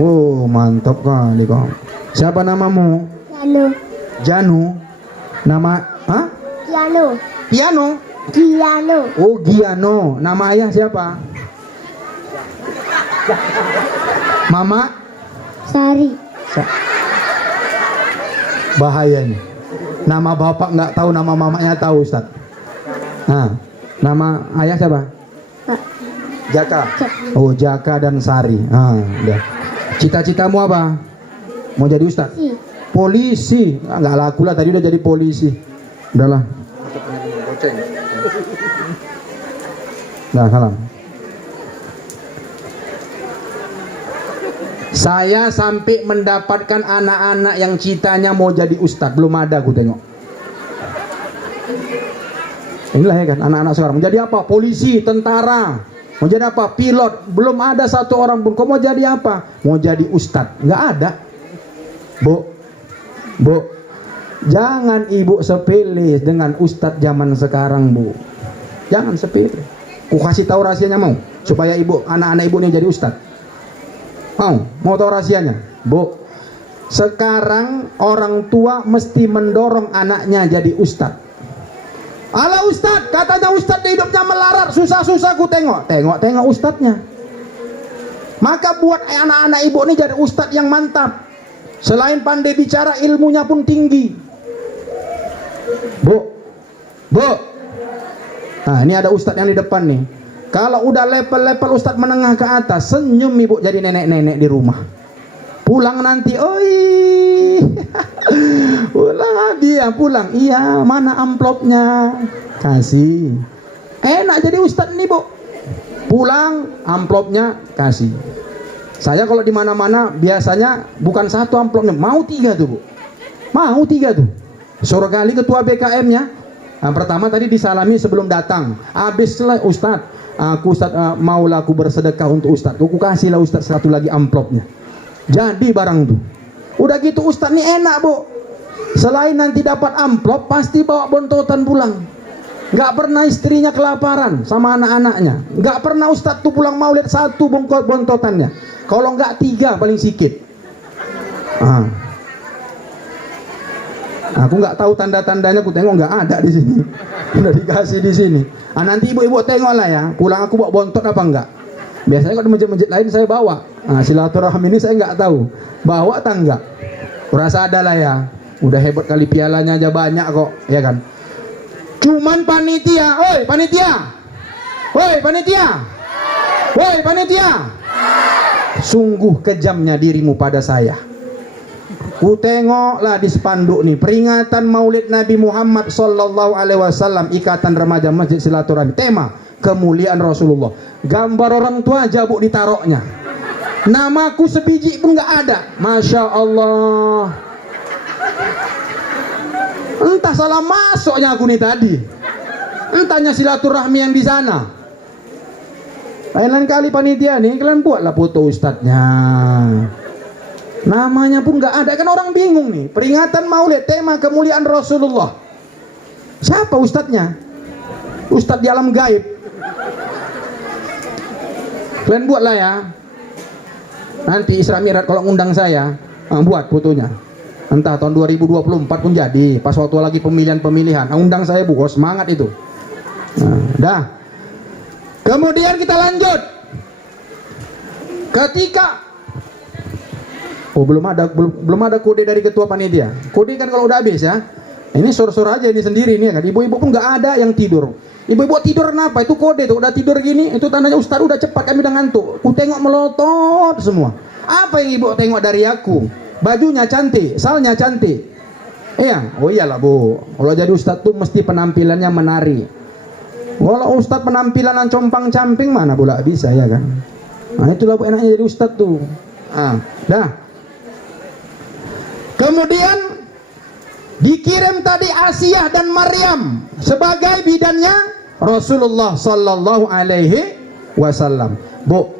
Oh mantap kali kau. Siapa namamu? Janu. Nama? Piano. Oh Giano. Nama ayah siapa? Mama? Sari. Bahaya nih. Nama bapak nggak tahu, nama mamanya tahu Ustaz. Nah, nama ayah siapa? Pak. Jaka. Oh Jaka dan Sari. Udah. Cita-citamu apa? Mau jadi Ustaz? Polisi. Nggak laku lah, tadi udah jadi polisi. Udahlah. Nah, salam. Saya sampai mendapatkan anak-anak yang citanya mau jadi ustadz, belum ada aku tengok. Inilah ya kan anak-anak sekarang. Mau jadi apa? Polisi, tentara. Mau jadi apa? Pilot. Belum ada satu orang pun. Kau mau jadi apa? Mau jadi ustadz. Nggak ada. Bu, jangan ibu sepele dengan ustadz zaman sekarang Bu. Jangan sepele. Ku kasih tahu rahasianya mau, supaya ibu, anak-anak ibu ini jadi ustadz. Mau tahu rahasianya? Bu, sekarang orang tua mesti mendorong anaknya jadi ustadz. Ala ustadz, katanya ustadz hidupnya melarat, susah-susah ku tengok ustadznya. Maka buat anak-anak ibu ini jadi ustadz yang mantap. Selain pandai bicara, ilmunya pun tinggi. Bu. Nah ini ada ustadz yang di depan nih. Kalau udah level-level ustadz menengah ke atas, senyum ibu jadi nenek-nenek di rumah. Pulang nanti, oi, pulang dia pulang. Iya, mana amplopnya? Kasih. Enak jadi ustadz nih Bu. Pulang, amplopnya kasih. Saya kalau di mana-mana biasanya bukan satu amplopnya, mau 3 tuh, Bu. Mau 3 tuh. Sore kali ketua BKM-nya, pertama tadi disalami sebelum datang. Habis selesai, Ustadz, maulah aku bersedekah untuk Ustadz. Aku kasihlah Ustadz satu lagi amplopnya. Jadi barang tuh. Udah gitu Ustadz nih enak, Bu. Selain nanti dapat amplop, pasti bawa bontotan pulang. Nggak pernah istrinya kelaparan sama anak-anaknya. Nggak pernah Ustadz tuh pulang mau lihat 1 bongkot bontotannya. Kalau nggak 3 paling sikit. Aku nggak tahu tanda-tandanya, aku tengok nggak ada di sini. Udah dikasih di sini. Nanti ibu-ibu tengok lah ya. Pulang aku bawa bontot apa enggak. Biasanya kalau di masjid-masjid lain saya bawa. Silaturahmi ini saya nggak tahu. Bawa atau enggak. Kurasa ada lah ya. Udah hebat kali pialanya aja banyak kok, ya kan. Cuman panitia, oi panitia, woi panitia, woi panitia, sungguh kejamnya dirimu pada saya. Ku tengoklah di spanduk nih, peringatan Maulid Nabi Muhammad Sallallahu Alaihi Wasallam, Ikatan Remaja Masjid Silaturahmi, tema kemuliaan Rasulullah. Gambar orang tua aja, Bu, ditaruhnya. Namaku sebiji pun nggak ada. Masya Allah. Entah salah masuknya aku nih tadi. Entahnya silaturahmi yang di sana. Lain-lain kali panitia nih, kalian buatlah foto ustadznya. Namanya pun nggak ada, kan orang bingung nih. Peringatan Maulid, tema kemuliaan Rasulullah. Siapa ustadznya? Ustadz di alam gaib. Kalian buatlah ya. Nanti Isra Mi'raj kalau ngundang saya, buat fotonya. Entah tahun 2024 pun jadi, pas waktu lagi pemilihan, undang saya, Bu, semangat itu. Dah. Kemudian kita lanjut. Ketika belum ada kode dari ketua panitia. Kode kan kalau udah habis ya. Ini sor-sor aja ini sendiri nih kan. Ibu-ibu pun nggak ada yang tidur. Ibu-ibu tidur kenapa? Itu kode tuh, udah tidur gini, itu tandanya Ustaz udah cepat, kami udah ngantuk. Ku tengok melotot semua. Apa yang ibu tengok dari aku? Bajunya cantik, salnya cantik. Iya, oh iyalah, Bu. Kalau jadi ustadz tuh mesti penampilannya menarik. Kalau ustadz penampilan compang-camping mana pula bisa, ya kan? Nah, itulah enaknya jadi ustadz tuh. Dah. Kemudian dikirim tadi Asiyah dan Maryam sebagai bidannya Rasulullah Sallallahu Alaihi Wasallam. Bu,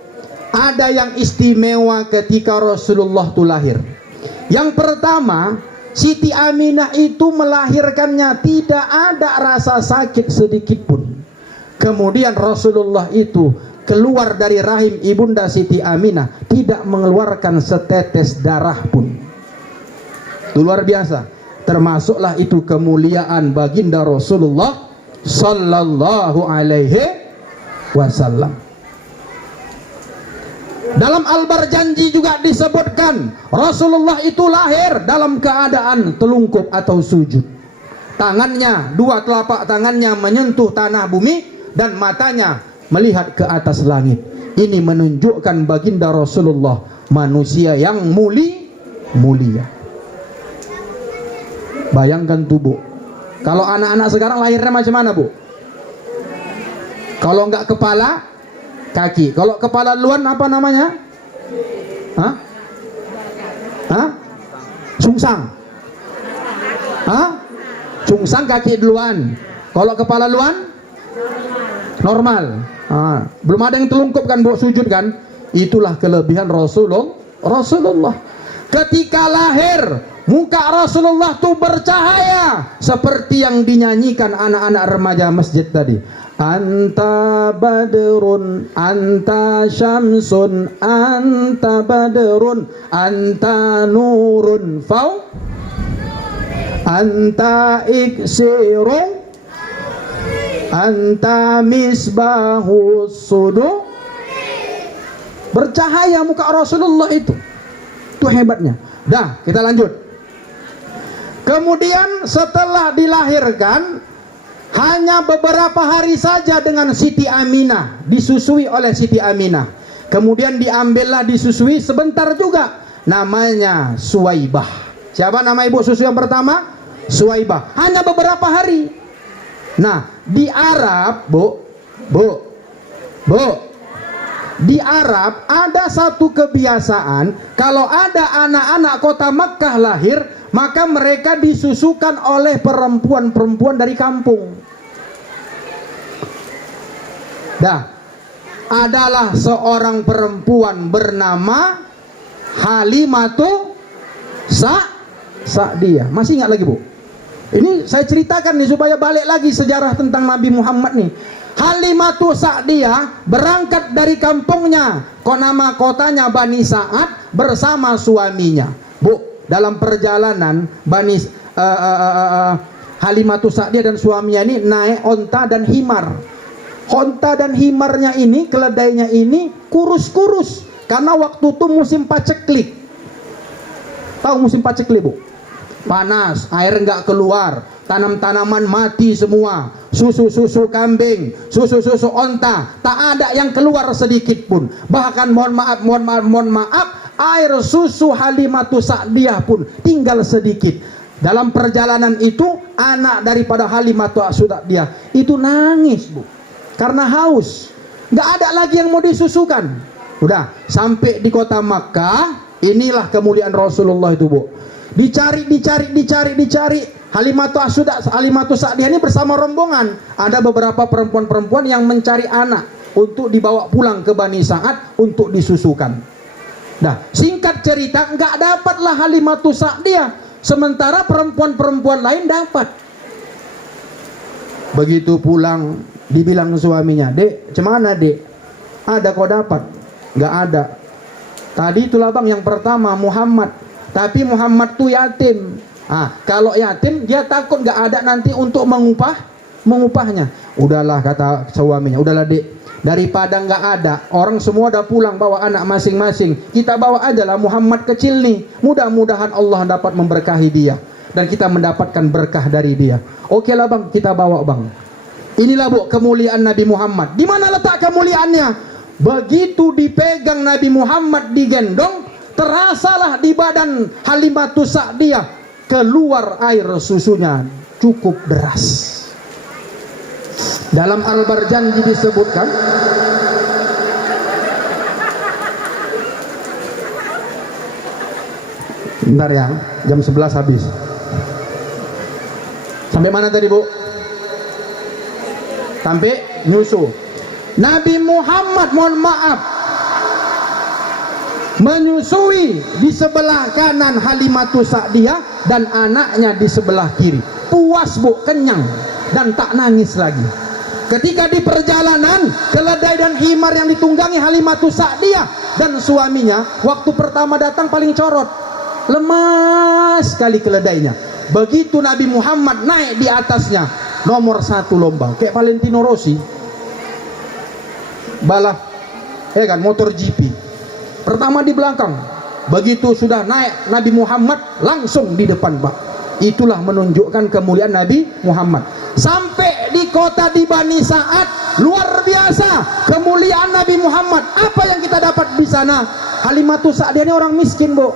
ada yang istimewa ketika Rasulullah tuh lahir. Yang pertama, Siti Aminah itu melahirkannya tidak ada rasa sakit sedikit pun. Kemudian Rasulullah itu keluar dari rahim ibunda Siti Aminah tidak mengeluarkan setetes darah pun. Itu luar biasa. Termasuklah itu kemuliaan baginda Rasulullah Sallallahu Alaihi Wasallam. Dalam Al-Barjanji juga disebutkan Rasulullah itu lahir dalam keadaan telungkup atau sujud. Tangannya, 2 telapak tangannya menyentuh tanah bumi dan matanya melihat ke atas langit. Ini menunjukkan baginda Rasulullah manusia yang mulia. Bayangkan tuh, Bu. Kalau anak-anak sekarang lahirnya macam mana, Bu? Kalau enggak kepala, kaki. Kalau kepala duluan apa namanya? Sungsang. Sungsang kaki duluan. Kalau kepala duluan? Normal. Belum ada yang telungkup kan, Bu, sujud kan? Itulah kelebihan Rasulullah. Ketika lahir, muka Rasulullah tuh bercahaya seperti yang dinyanyikan anak-anak remaja masjid tadi. Anta badrun, anta syamsun, anta badrun, anta nurun fau, anta iksirun, anta misbahus sudu. Bercahaya muka Rasulullah itu hebatnya. Dah, kita lanjut. Kemudian setelah dilahirkan, hanya beberapa hari saja dengan Siti Aminah, disusui oleh Siti Aminah. Kemudian diambillah disusui sebentar juga. Namanya Suwaibah. Siapa nama ibu susu yang pertama? Suwaibah. Hanya beberapa hari. Nah, di Arab, Bu, Di Arab ada satu kebiasaan, kalau ada anak-anak kota Makkah lahir, maka mereka disusukan oleh perempuan-perempuan dari kampung. Adalah seorang perempuan bernama Halimatu Sa'diyah. Masih ingat lagi, Bu? Ini saya ceritakan nih supaya balik lagi sejarah tentang Nabi Muhammad nih. Halimatu Sa'diyah berangkat dari kampungnya, nama kotanya Bani Sa'ad, bersama suaminya. Bu, dalam perjalanan Halimatu Sa'diyah dan suaminya ini naik onta dan himar. Onta dan himarnya ini, keledainya ini kurus-kurus karena waktu itu musim paceklik. Tahu musim paceklik, Bu? Panas, air nggak keluar, tanam-tanaman mati semua, susu-susu kambing, susu-susu onta, tak ada yang keluar sedikit pun. Bahkan mohon maaf, air susu Halimatu Sa'diyah pun tinggal sedikit. Dalam perjalanan itu, anak daripada Halimatu Sa'diyah itu nangis, Bu, karena haus. Nggak ada lagi yang mau disusukan. Udah sampai di kota Makkah, inilah kemuliaan Rasulullah itu, Bu. Dicari. Halimatu Sa'diyah ini bersama rombongan. Ada beberapa perempuan-perempuan yang mencari anak untuk dibawa pulang ke Bani Sa'ad untuk disusukan. Nah, singkat cerita, nggak dapatlah Halimatu Sa'diyah, sementara perempuan-perempuan lain dapat. Begitu pulang, dibilang suaminya, "Dek, cemana dek? Ada kau dapat?" Nggak ada. Tadi itulah bang, yang pertama Muhammad. Tapi Muhammad tuh yatim. Kalau yatim dia takut nggak ada nanti untuk mengupahnya. Udahlah, kata suaminya, udahlah dek, daripada nggak ada, orang semua udah pulang bawa anak masing-masing, kita bawa aja lah Muhammad kecil nih, mudah-mudahan Allah dapat memberkahi dia dan kita mendapatkan berkah dari dia. Oke lah bang, kita bawa bang. Inilah, Bu, kemuliaan Nabi Muhammad. Di mana letak kemuliaannya? Begitu dipegang Nabi Muhammad, digendong, terasalah di badan Halimatu Sa'diyah keluar air susunya cukup deras. Dalam Al-Barjanji disebutkan, bentar ya, jam 11 habis. Sampai mana tadi, Bu? Sampai nyusu. Nabi Muhammad, mohon maaf, menyusui di sebelah kanan Halimatu Sa'diyah dan anaknya di sebelah kiri. Puas, Bu, kenyang dan tak nangis lagi. Ketika di perjalanan, keledai dan himar yang ditunggangi Halimatu Sa'diyah dan suaminya, waktu pertama datang paling corot, lemas sekali keledainya. Begitu Nabi Muhammad naik di atasnya, nomor 1 lomba, kayak Valentino Rossi, balap kan, motor GP. Pertama di belakang, begitu sudah naik Nabi Muhammad langsung di depan, Pak. Itulah menunjukkan kemuliaan Nabi Muhammad. Sampai di kota di Bani Sa'ad, luar biasa kemuliaan Nabi Muhammad. Apa yang kita dapat di sana? Halimatu Sa'diyah ini orang miskin, Bu.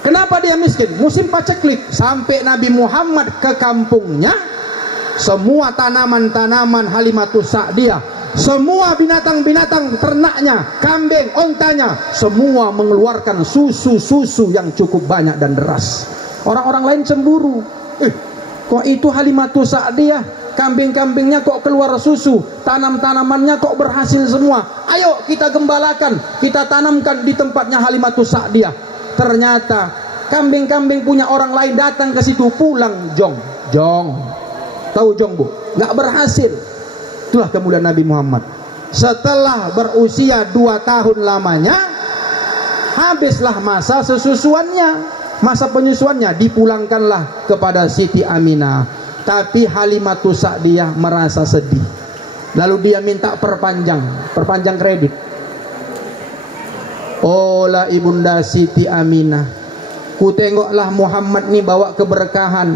Kenapa dia miskin? Musim paceklik. Sampai Nabi Muhammad ke kampungnya, semua tanaman-tanaman Halimatu Sa'diyah, semua binatang-binatang ternaknya, kambing, ontanya, semua mengeluarkan susu-susu yang cukup banyak dan deras. Orang-orang lain cemburu. Kok itu Halimatu Sa'diyah, kambing-kambingnya kok keluar susu, tanam-tanamannya kok berhasil semua. Ayo kita gembalakan, kita tanamkan di tempatnya Halimatu Sa'diyah. Ternyata kambing-kambing punya orang lain datang ke situ, pulang jong. Tahu jong, Bu? Nggak berhasil. Itulah kemuliaan Nabi Muhammad. Setelah berusia 2 tahun lamanya, habislah masa sesusuannya, masa penyusuannya, dipulangkanlah kepada Siti Aminah. Tapi Halimatu Sa'diyah merasa sedih. Lalu dia minta perpanjang kredit. Olah ibunda Siti Aminah, ku tengoklah Muhammad nih bawa keberkahan.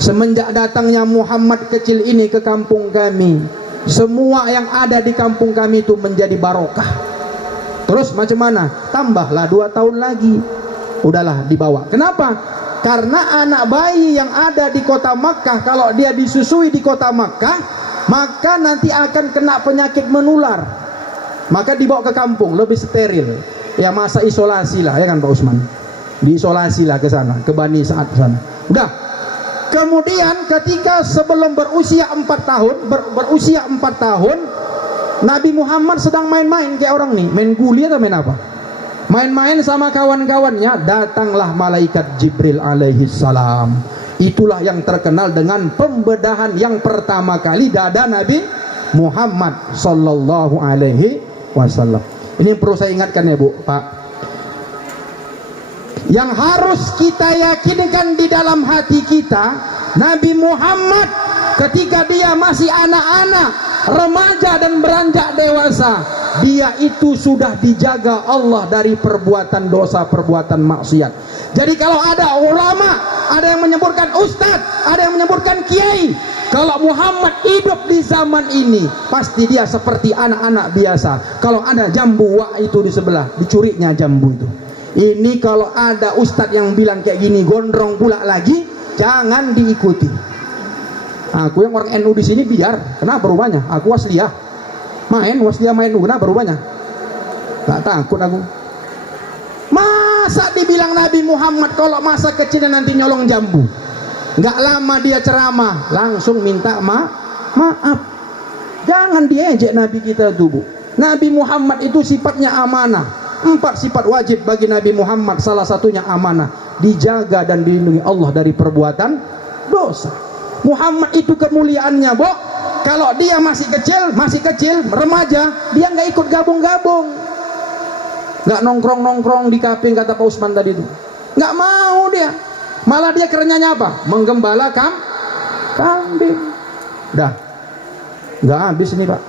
Semenjak datangnya Muhammad kecil ini ke kampung kami, semua yang ada di kampung kami itu menjadi barokah. Terus macam mana? Tambahlah 2 tahun lagi. Udahlah dibawa. Kenapa? Karena anak bayi yang ada di kota Makkah, kalau dia disusui di kota Makkah, maka nanti akan kena penyakit menular. Maka dibawa ke kampung, lebih steril. Ya masa isolasi lah, ya kan Pak Usman? Diisolasi lah ke sana, ke Bani Sa'ad sana. Udah. Kemudian ketika sebelum berusia 4 tahun, berusia 4 tahun, Nabi Muhammad sedang main-main kayak orang nih, main guli atau main apa? Main-main sama kawan-kawannya, datanglah malaikat Jibril alaihi salam. Itulah yang terkenal dengan pembedahan yang pertama kali dada Nabi Muhammad sallallahu alaihi wasallam. Ini perlu saya ingatkan ya Bu, Pak. Yang harus kita yakinkan di dalam hati kita, Nabi Muhammad ketika dia masih anak-anak, remaja dan beranjak dewasa, dia itu sudah dijaga Allah dari perbuatan dosa, perbuatan maksiat. Jadi kalau ada ulama, ada yang menyebutkan ustadz, ada yang menyebutkan kiai, kalau Muhammad hidup di zaman ini, pasti dia seperti anak-anak biasa. Kalau ada jambu wak itu di sebelah, dicurinya jambu itu. Ini kalau ada ustadz yang bilang kayak gini, gondrong pula lagi, jangan diikuti. Aku yang orang NU di sini biar, kenapa berubahnya? Aku wasliyah, wasliyah main kenapa berubahnya? Tak takut aku. Masa dibilang Nabi Muhammad kalau masa kecilnya nanti nyolong jambu, nggak lama dia ceramah langsung minta maaf. Jangan diejek Nabi kita tuh Bu. Nabi Muhammad itu sifatnya amanah. 4 sifat wajib bagi Nabi Muhammad, salah satunya amanah, dijaga dan dilindungi Allah dari perbuatan dosa. Muhammad itu kemuliaannya Bu, kalau dia masih kecil, remaja, dia nggak ikut gabung-gabung, nggak nongkrong di kafe kata Pak Usman tadi itu, nggak mau dia, malah dia kerennya apa? Menggembala kambing. Dah, nggak habis nih Pak,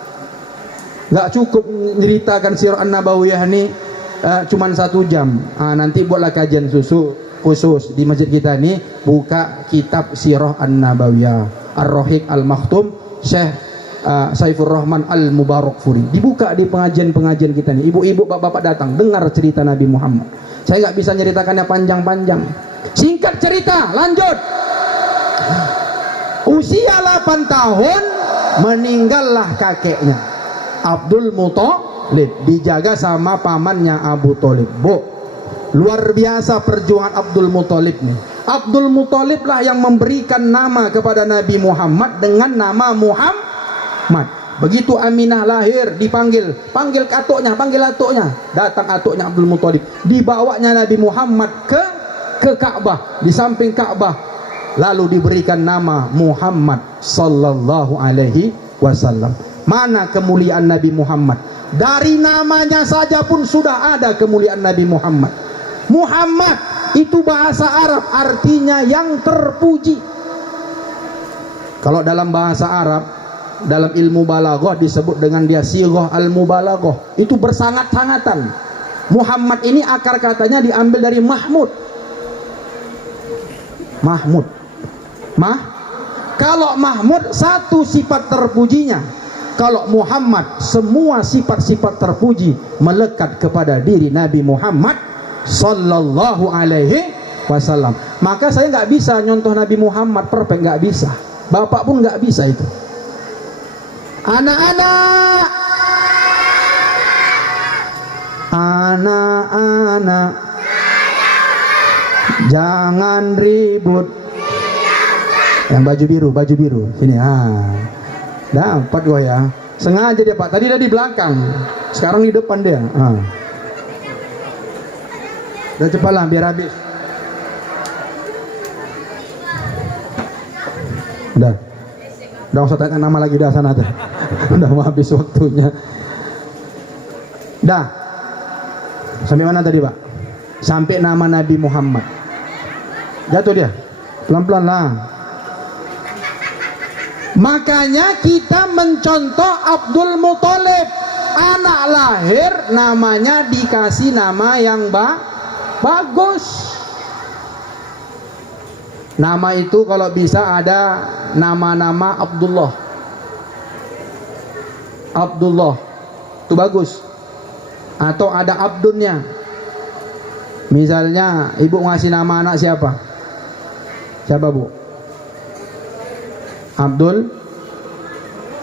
nggak cukup menceritakan Sirah An-Nabawiyah nih cuman 1 jam. Nanti buatlah kajian khusus di masjid kita nih, buka kitab Sirah An-Nabawiyah Ar-Rahiq Al-Makhtum Syekh Saifur Rahman Al-Mubarakfuri, dibuka di pengajian-pengajian kita nih. Ibu-ibu, bapak-bapak datang dengar cerita Nabi Muhammad. Saya nggak bisa ceritakannya panjang-panjang, singkat cerita, lanjut. Usia 8 tahun meninggallah kakeknya Abdul Muthalib, dijaga sama pamannya Abu Thalib. Bu, luar biasa perjuangan Abdul Muthalib nih. Abdul Muthalib lah yang memberikan nama kepada Nabi Muhammad dengan nama Muhammad. Begitu Aminah lahir, panggil atuknya, datang atuknya Abdul Muthalib, dibawanya Nabi Muhammad ke Ka'bah, di samping Ka'bah, lalu diberikan nama Muhammad sallallahu alaihi wasallam. Mana kemuliaan Nabi Muhammad? Dari namanya saja pun sudah ada kemuliaan Nabi Muhammad. Muhammad itu bahasa Arab, artinya yang terpuji. Kalau dalam bahasa Arab, dalam ilmu balaghah disebut dengan dia sighah al-mubalaghah, itu bersangat-sangatan. Muhammad ini akar katanya diambil dari Mahmud. Kalau Mahmud satu sifat terpujinya. Kalau Muhammad semua sifat-sifat terpuji melekat kepada diri Nabi Muhammad sallallahu alaihi wasallam. Maka saya nggak bisa nyontoh Nabi Muhammad perfect, nggak bisa. Bapak pun nggak bisa itu. Anak-anak, jangan ribut. Yang baju biru sini. Dapat gue ya, sengaja dia Pak, tadi dia di belakang, sekarang di depan dia. Udah cepatlah biar habis. Udah usah tanya nama lagi, dah sana tuh. Udah mau habis waktunya. Dah, sampai mana tadi Pak? Sampai nama Nabi Muhammad. Jatuh dia, pelan-pelan lah. Makanya kita mencontoh Abdul Muthalib, anak lahir namanya dikasih nama yang bagus. Nama itu kalau bisa ada nama-nama Abdullah itu bagus, atau ada Abdunnya. Misalnya ibu ngasih nama anak siapa Bu? Abdul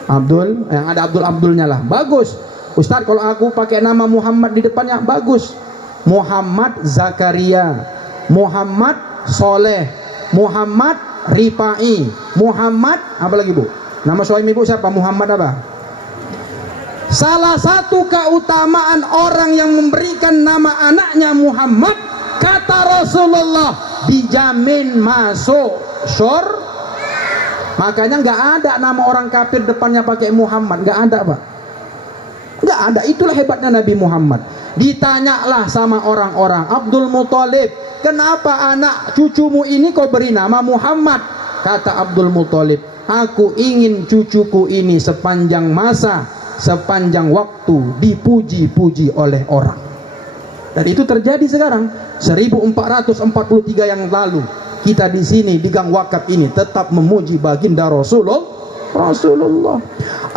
Abdul, yang ada Abdulnya lah. Bagus. Ustaz, kalau aku pakai nama Muhammad di depannya, bagus. Muhammad Zakaria, Muhammad Soleh, Muhammad Ripai, Muhammad apa lagi Bu? Nama suami ibu siapa? Muhammad apa? Salah satu keutamaan orang yang memberikan nama anaknya Muhammad, kata Rasulullah, dijamin masuk surga. Makanya nggak ada nama orang kafir depannya pakai Muhammad, nggak ada Pak, nggak ada. Itulah hebatnya Nabi Muhammad. Ditanyalah sama orang-orang, Abdul Muthalib, kenapa anak cucumu ini kau beri nama Muhammad? Kata Abdul Muthalib, aku ingin cucuku ini sepanjang masa, sepanjang waktu dipuji-puji oleh orang. Dan itu terjadi sekarang. 1443 yang lalu kita di sini di Gang Wakaf ini tetap memuji baginda Rasulullah.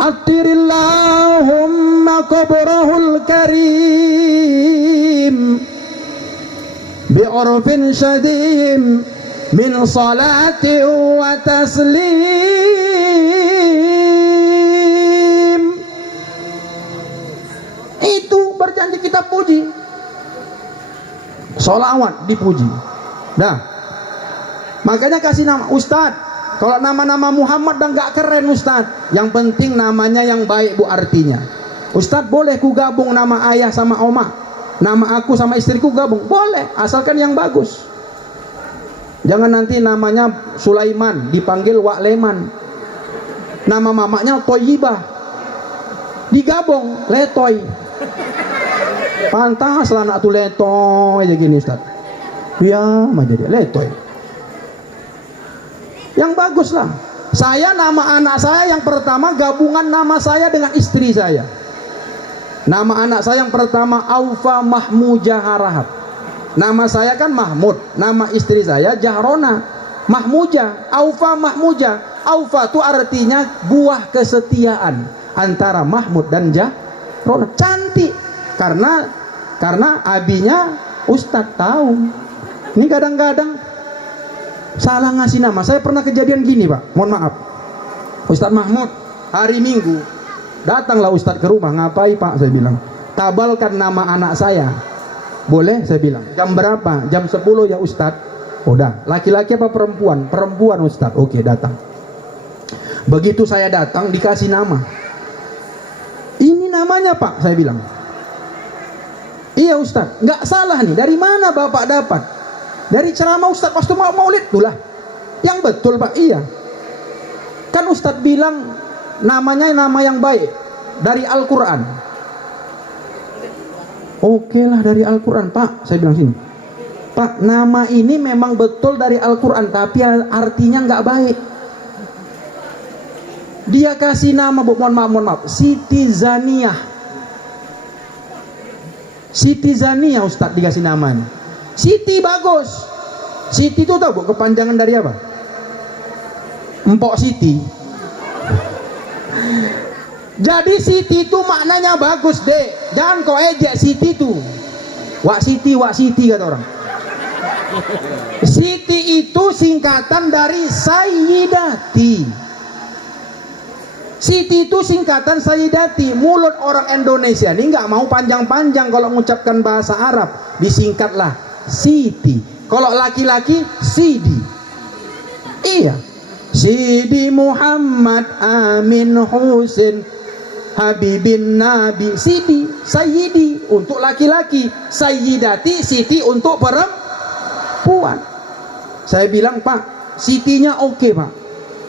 Atirillahumma qabrahul karim bi'urfin syadim min salati wa taslim. Itu berjanji kita puji, sholawat dipuji. Dah. Makanya kasih nama Ustadz. Kalau nama-nama Muhammad dan gak keren Ustadz, yang penting namanya yang baik Bu artinya. Ustadz, boleh ku gabung nama ayah sama oma, nama aku sama istriku gabung? Boleh, asalkan yang bagus. Jangan nanti namanya Sulaiman dipanggil Wak Leman, nama mamanya Toyibah digabung Letoy. Pantas lah anak tuh Letoy aja gini Ustadz. Ya, aja dia Letoy. Yang bagus lah. Saya nama anak saya yang pertama gabungan nama saya dengan istri saya. Nama anak saya yang pertama Aufa Mahmujah Harahap. Nama saya kan Mahmud, nama istri saya Jahrona Mahmujah. Aufa Mahmujah. Aufa itu artinya buah kesetiaan antara Mahmud dan Jahrona. Cantik karena abinya Ustadz tahu. Ini kadang-kadang salah ngasih nama. Saya pernah kejadian gini Pak, mohon maaf. Ustadz Mahmud hari Minggu datanglah Ustadz ke rumah. Ngapain Pak? Saya bilang, tabalkan nama anak saya. Boleh? Saya bilang. Jam berapa? Jam 10 ya Ustadz. Udah. Laki-laki apa perempuan? Perempuan Ustadz. Oke, datang. Begitu saya datang dikasih nama. Ini namanya Pak, saya bilang. Iya Ustadz, nggak salah nih. Dari mana Bapak dapat? Dari ceramah Ustadz pas Maulid itulah. Yang betul Pak, iya. Kan Ustadz bilang namanya nama yang baik dari Al-Quran. Oke lah dari Al-Quran Pak, saya bilang sini. Pak, nama ini memang betul dari Al-Quran, tapi artinya nggak baik. Dia kasih nama, mohon maaf, Siti Zaniyah. Siti Zaniyah Ustadz dikasih namanya. Siti bagus. Siti itu tahu Bu kepanjangan dari apa? Empok Siti. Jadi Siti itu maknanya bagus Dek. Jangan kau ejek Siti itu. Wak Siti kata orang. Siti itu singkatan dari Sayyidati. Siti itu singkatan Sayyidati. Mulut orang Indonesia ini nggak mau panjang-panjang kalau mengucapkan bahasa Arab, disingkatlah Siti. Kalau laki-laki Sidi. Iya. Sidi Muhammad Amin Husin Habibin Nabi. Sidi, Sayyidi untuk laki-laki, Sayyidati, Siti untuk perempuan. Saya bilang Pak, Sitinya oke Pak,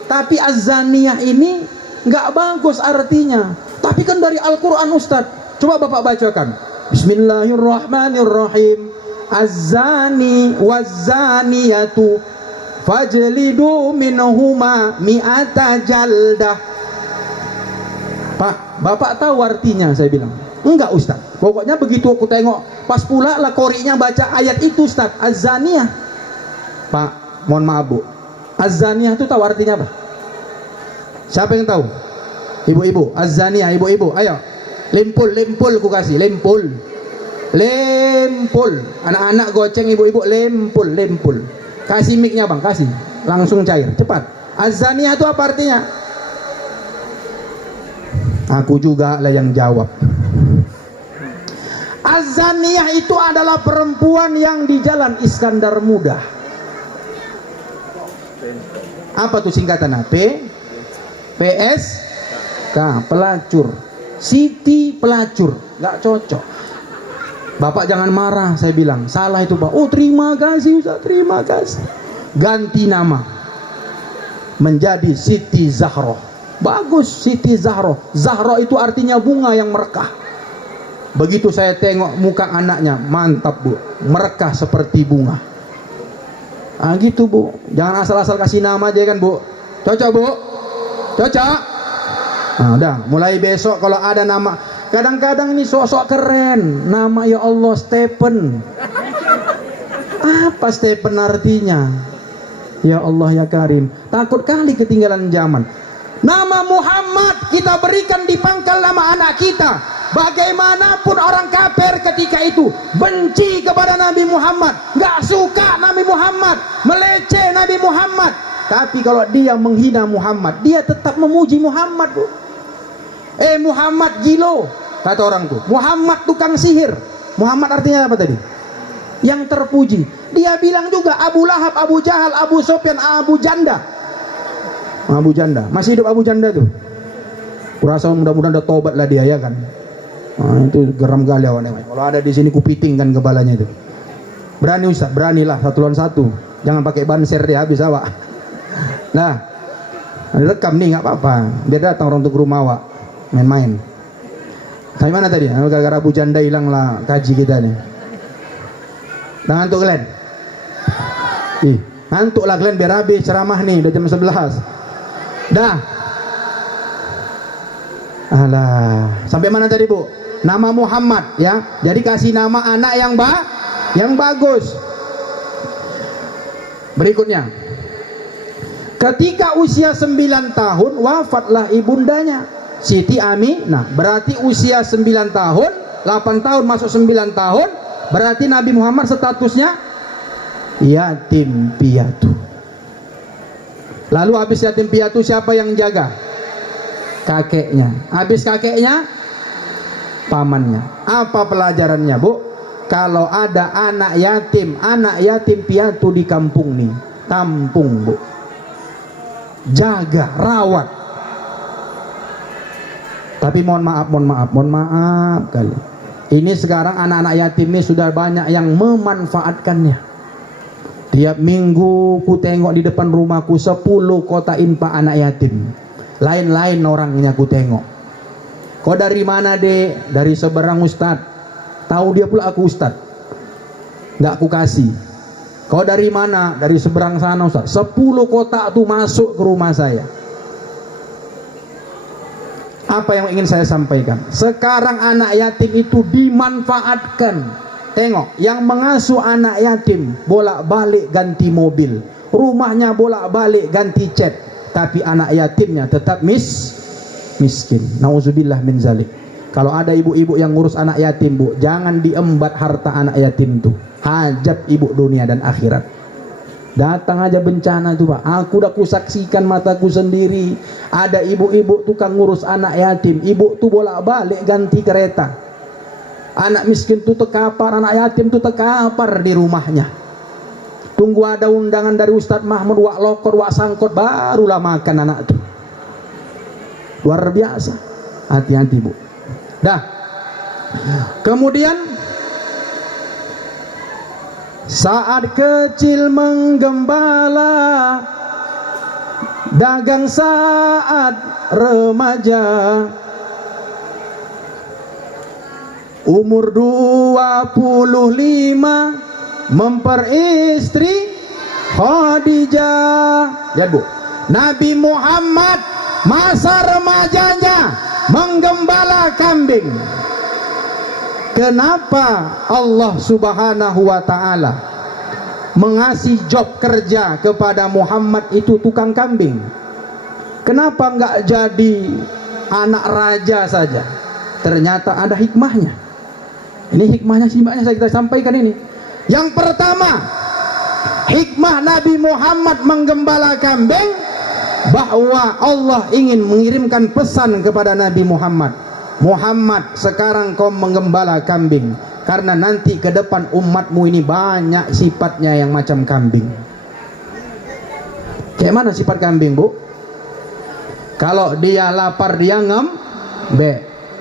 tapi Az-Zaniyah ini nggak bagus artinya. Tapi kan dari Al-Quran Ustadz. Coba Bapak bacakan. Bismillahirrahmanirrahim. Az-zani waz-zaniyatu fajlidu minhuma mi'ata jaldah. Pak, Bapak tahu artinya? Saya bilang enggak Ustaz. Pokoknya begitu aku tengok, pas pula lah korinya baca ayat itu Ustaz, Az-zaniyah. Pak, mohon maaf Bu, Az-zaniyah itu tahu artinya apa? Siapa yang tahu? Ibu-ibu, Az-zaniyah, ibu-ibu, ayo. Lempul ku kasih, lempul. Anak-anak goceng ibu-ibu, lempul. Kasih mic-nya Bang, kasih. Langsung cair, cepat. Az-zaniyah itu apa artinya? Aku juga lah yang jawab. Az-zaniyah itu adalah perempuan yang di jalan Iskandar Muda. Apa tuh singkatan? PSK, pelacur. Siti pelacur, nggak cocok. Bapak jangan marah, saya bilang salah itu Pak. Oh terima kasih Ustaz, terima kasih. Ganti nama menjadi Siti Zahroh. Bagus, Siti Zahroh. Zahroh itu artinya bunga yang merekah. Begitu saya tengok muka anaknya, mantap Bu, merekah seperti bunga. Ah gitu Bu, jangan asal-asal kasih nama aja kan Bu. Cocok Bu? Cocok? Nah udah, mulai besok kalau ada nama, kadang-kadang ini sok-sok keren, nama ya Allah Stephen. Apa Stephen artinya? Ya Allah ya Karim, takut kali ketinggalan zaman. Nama Muhammad kita berikan di pangkal nama anak kita. Bagaimanapun orang kafir ketika itu benci kepada Nabi Muhammad, gak suka Nabi Muhammad, meleceh Nabi Muhammad. Tapi kalau dia menghina Muhammad, dia tetap memuji Muhammad Bu. Muhammad gilo, kata orang tuh. Muhammad tukang sihir. Muhammad artinya apa tadi? Yang terpuji. Dia bilang juga Abu Lahab, Abu Jahal, Abu Sufyan, Abu Janda. Abu Janda, masih hidup Abu Janda tuh. Kurasa mudah-mudahan udah tobat lah dia ya kan. Nah, itu geram kali awalnya. Kalau ada di sini kupiting kan kepalanya itu. Berani Ustaz, beranilah 1 lawan 1. Jangan pakai banser dia habis awak. Nah, direkam nih nggak apa-apa. Dia datang orang untuk rumah awak main-main. Tapi mana tadi? Gara-gara Abu Janda hilang lah kaji kita nih. Nah, ngantuk kalian? Ngantuk lah kalian biar habis ceramah nih, udah jam 11. Dah. Alah, sampai mana tadi Bu? Nama Muhammad ya. Jadi kasih nama anak yang bagus. Berikutnya. Ketika usia 9 tahun wafatlah ibundanya Siti Aminah. Berarti usia 9 tahun, 8 tahun masuk 9 tahun, berarti Nabi Muhammad statusnya yatim piatu. Lalu habis yatim piatu siapa yang jaga? Kakeknya. Habis kakeknya pamannya. Apa pelajarannya Bu? Kalau ada anak yatim piatu di kampung nih, tampung Bu, jaga, rawat. Tapi mohon maaf kali ini sekarang anak-anak yatim ini sudah banyak yang memanfaatkannya. Tiap minggu ku tengok di depan rumahku 10 kotak infak anak yatim. Lain-lain orangnya ku tengok. Kau dari mana Dek? Dari seberang Ustad. Tahu dia pula aku Ustad. Nggak ku kasih. Kau dari mana? Dari seberang sana Ustad. 10 kotak tuh masuk ke rumah saya. Apa yang ingin saya sampaikan? Sekarang anak yatim itu dimanfaatkan. Tengok, yang mengasuh anak yatim bolak-balik ganti mobil, rumahnya bolak-balik ganti cat, tapi anak yatimnya tetap miskin. Nauzubillah min zalik. Kalau ada ibu-ibu yang ngurus anak yatim Bu, jangan diembat harta anak yatim tuh. Hajat ibu dunia dan akhirat. Datang aja bencana itu Pak. Aku udah kusaksikan mataku sendiri. Ada ibu-ibu tukang ngurus anak yatim. Ibu tuh bolak-balik ganti kereta. Anak miskin tuh terkapar, anak yatim tuh terkapar di rumahnya. Tunggu ada undangan dari Ustadz Mahmud, wak lokor, wak sangkot, barulah makan anak itu. Luar biasa. Hati-hati Bu. Dah. Kemudian saat kecil menggembala, dagang saat remaja, umur 25 memperistri Khadijah. Lihat Bu, Nabi Muhammad masa remajanya menggembala kambing. Kenapa Allah Subhanahu wa Ta'ala mengasih job kerja kepada Muhammad itu tukang kambing? Kenapa enggak jadi anak raja saja? Ternyata ada hikmahnya. Ini hikmahnya simaknya saya kita sampaikan ini. Yang pertama, hikmah Nabi Muhammad menggembala kambing bahwa Allah ingin mengirimkan pesan kepada Nabi Muhammad. Muhammad, sekarang kau menggembala kambing, karena nanti ke depan umatmu ini banyak sifatnya yang macam kambing. Kayak mana sifat kambing, Bu? Kalau dia lapar dia ngembek,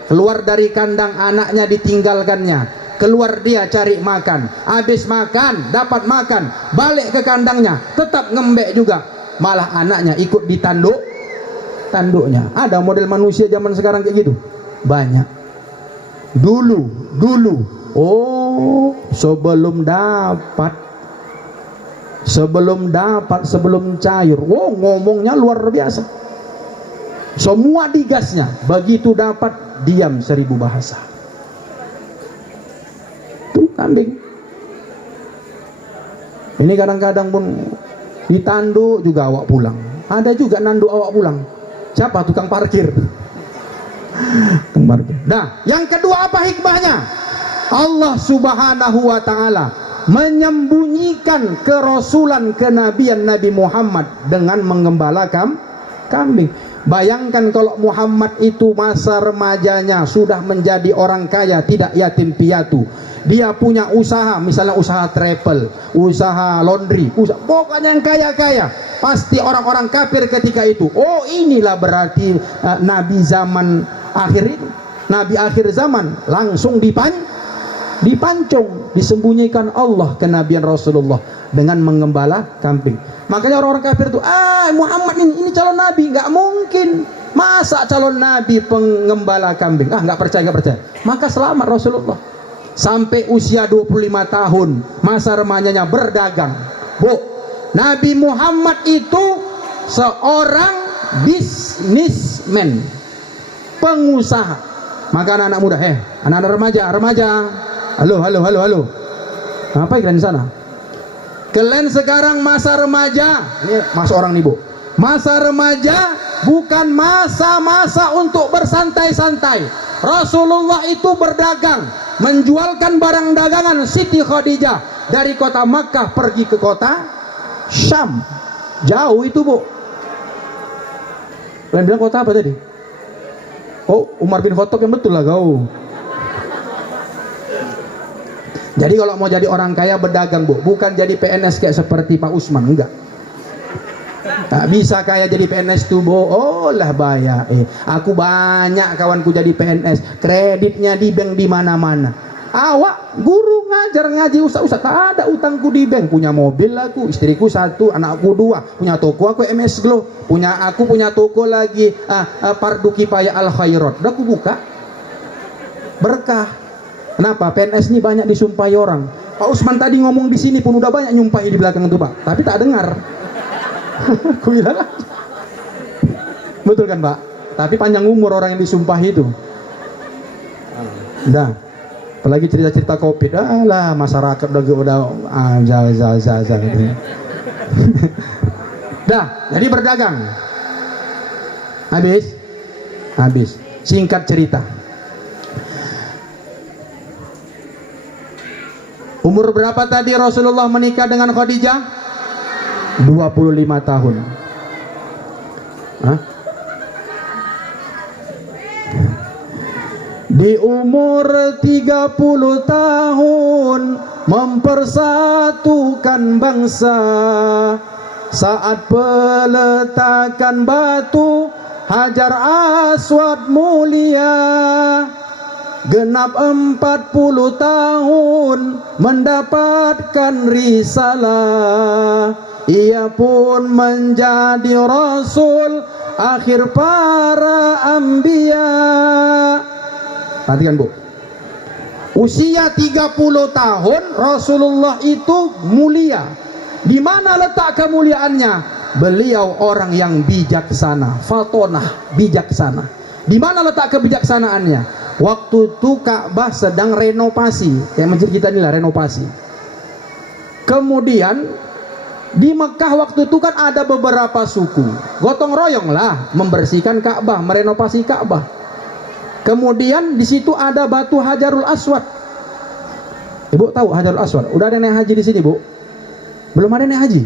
keluar dari kandang anaknya ditinggalkannya, keluar dia cari makan, habis makan dapat makan, balik ke kandangnya tetap ngembek juga, malah anaknya ikut tanduknya. Ada model manusia zaman sekarang kayak gitu? Banyak. Dulu oh, sebelum cair, oh ngomongnya luar biasa, semua digasnya, begitu dapat diam 1000 bahasa. Tuh kambing ini kadang-kadang pun ditanduk juga awak pulang, ada juga nanduk awak pulang. Siapa? Tukang parkir. Nah, yang kedua apa hikmahnya? Allah Subhanahu wa ta'ala menyembunyikan kerasulan kenabian Nabi Muhammad dengan menggembala kambing. Bayangkan kalau Muhammad itu masa remajanya sudah menjadi orang kaya, tidak yatim piatu. Dia punya usaha, misalnya usaha travel, usaha laundry, pokoknya yang kaya-kaya. Pasti orang-orang kafir ketika itu, oh inilah berarti Nabi zaman akhir itu, Nabi akhir zaman. Langsung dipancung, disembunyikan Allah kenabian Rasulullah dengan menggembala kambing. Makanya orang-orang kafir itu, Muhammad ini calon Nabi, nggak mungkin. Masa calon Nabi pengembala kambing? Nggak percaya. Maka selamat Rasulullah. Sampai usia 25 tahun, masa remajanya berdagang. Bu, Nabi Muhammad itu seorang bisnismen, pengusaha. Maka anak-anak muda, anak-anak remaja, halo. Apa kalian di sana? Kalian sekarang masa remaja, ini masa orang nih Bu. Masa remaja bukan masa-masa untuk bersantai-santai. Rasulullah itu berdagang, menjualkan barang dagangan Siti Khadijah dari kota Makkah pergi ke kota Syam. Jauh itu Bu. Kalian bilang kota apa tadi? Oh, Umar bin Khattab yang betul lah kau. Jadi kalau mau jadi orang kaya berdagang Bu, bukan jadi PNS kayak seperti Pak Usman, enggak. Tak bisa kaya jadi PNS tuh Bu. Oh lah bahaya. Aku banyak kawanku jadi PNS, kreditnya di bank di mana-mana. Awak guru ngajar ngaji ustaz, tak ada utangku di bank. Punya mobil aku, istriku 1, anakku 2, punya toko aku MS Glow, punya toko lagi Pardu Kifayah Al Khairat. Udah aku buka berkah. Kenapa? PNS ini banyak disumpahi orang. Pak Usman tadi ngomong di sini pun udah banyak nyumpahi di belakang itu Pak, tapi tak dengar. Aku bilang betul kan Pak? Tapi panjang umur orang yang disumpahi itu. Dah, apalagi cerita-cerita COVID, lah masyarakat udah gitu. Dah, jadi berdagang. Habis. Singkat cerita. Umur berapa tadi Rasulullah menikah dengan Khadijah? 25 tahun. Di umur 30 tahun mempersatukan bangsa, saat peletakan batu Hajar Aswad mulia. Genap 40 tahun mendapatkan risalah, ia pun menjadi Rasul akhir para anbiya. Perhatikan Bu, usia 30 tahun Rasulullah itu mulia. Di mana letak kemuliaannya? Beliau orang yang bijaksana, fatonah, bijaksana. Di mana letak kebijaksanaannya? Waktu itu Ka'bah sedang renovasi, kayak masjid kita inilah renovasi. Kemudian di Mekah waktu itu kan ada beberapa suku, gotong royong lah membersihkan Ka'bah, merenovasi Ka'bah. Kemudian di situ ada batu Hajarul Aswad. Ibu tahu Hajarul Aswad? Udah ada naik haji di sini Bu? Belum ada naik haji?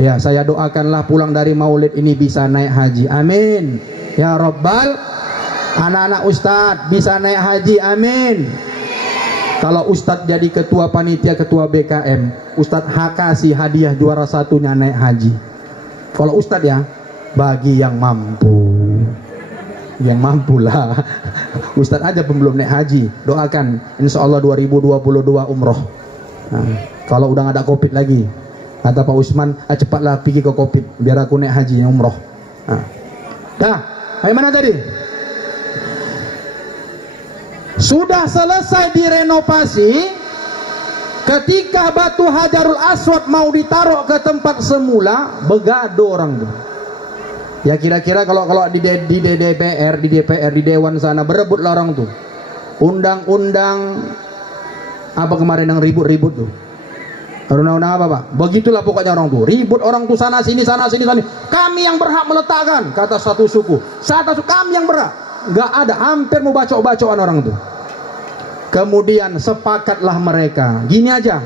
Ya, saya doakanlah pulang dari maulid ini bisa naik haji. Amin. Ya Rabbal, anak-anak Ustadz bisa naik haji. Amin. Kalau Ustadz jadi ketua panitia, ketua BKM, Ustadz kasih hadiah juara satunya naik haji. Kalau Ustadz ya, bagi yang mampu. Yang mampu lah. Ustadz aja belum naik haji. Doakan, insya Allah 2022 umroh. Nah, kalau udah nggak ada covid lagi, kata Pak Usman, cepatlah pergi ke covid biar aku naik haji umroh. Nah. Dah, bagaimana tadi? Sudah selesai direnovasi, ketika batu Hajarul Aswad mau ditaruh ke tempat semula, begado orang tuh. Ya kira-kira kalau di DPR, di Dewan sana berebut lah orang tuh. Undang-undang apa kemarin yang ribut-ribut tuh? Undang-undang apa Pak? Begitulah pokoknya orang tuh. Ribut orang tuh sana sini. Kami yang berhak meletakkan, kata satu suku. Kami yang berhak. Nggak ada, hampir mau bacok-bacokan orang tuh. Kemudian sepakatlah mereka, gini aja,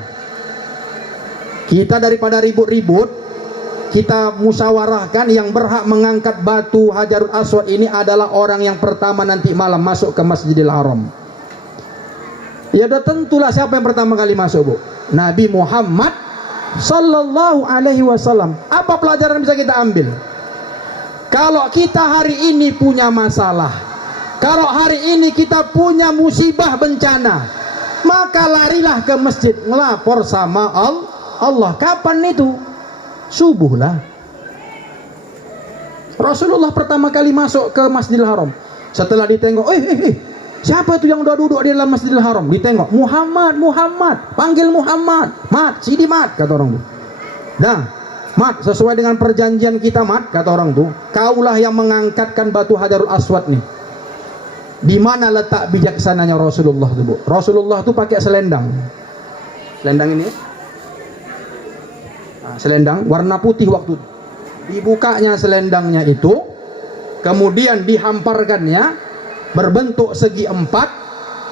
kita daripada ribut-ribut, kita musyawarahkan yang berhak mengangkat batu Hajarul Aswad ini adalah orang yang pertama nanti malam masuk ke Masjidil Haram. Ya udah tentulah siapa yang pertama kali masuk, Bu? Nabi Muhammad Sallallahu Alaihi Wasallam. Apa pelajaran bisa kita ambil? Kalau kita hari ini punya masalah, kalau hari ini kita punya musibah bencana, maka larilah ke masjid ngelapor sama Allah. Kapan itu? Subuh lah. Rasulullah pertama kali masuk ke Masjidil Haram. Setelah ditengok, siapa itu yang udah duduk di dalam Masjidil Haram? Ditengok, Muhammad, panggil Muhammad. Mat, Sidi Mat, kata orang itu. Nah, Mat, sesuai dengan perjanjian kita Mat, kata orang tuh, kaulah yang mengangkatkan batu Hajarul Aswad nih. Di mana letak bijaksananya Rasulullah tuh, Bu? Rasulullah tuh pakai selendang. Selendang ini. Nah, selendang warna putih waktu itu. Dibukanya selendangnya itu, kemudian dihamparkannya berbentuk segi empat,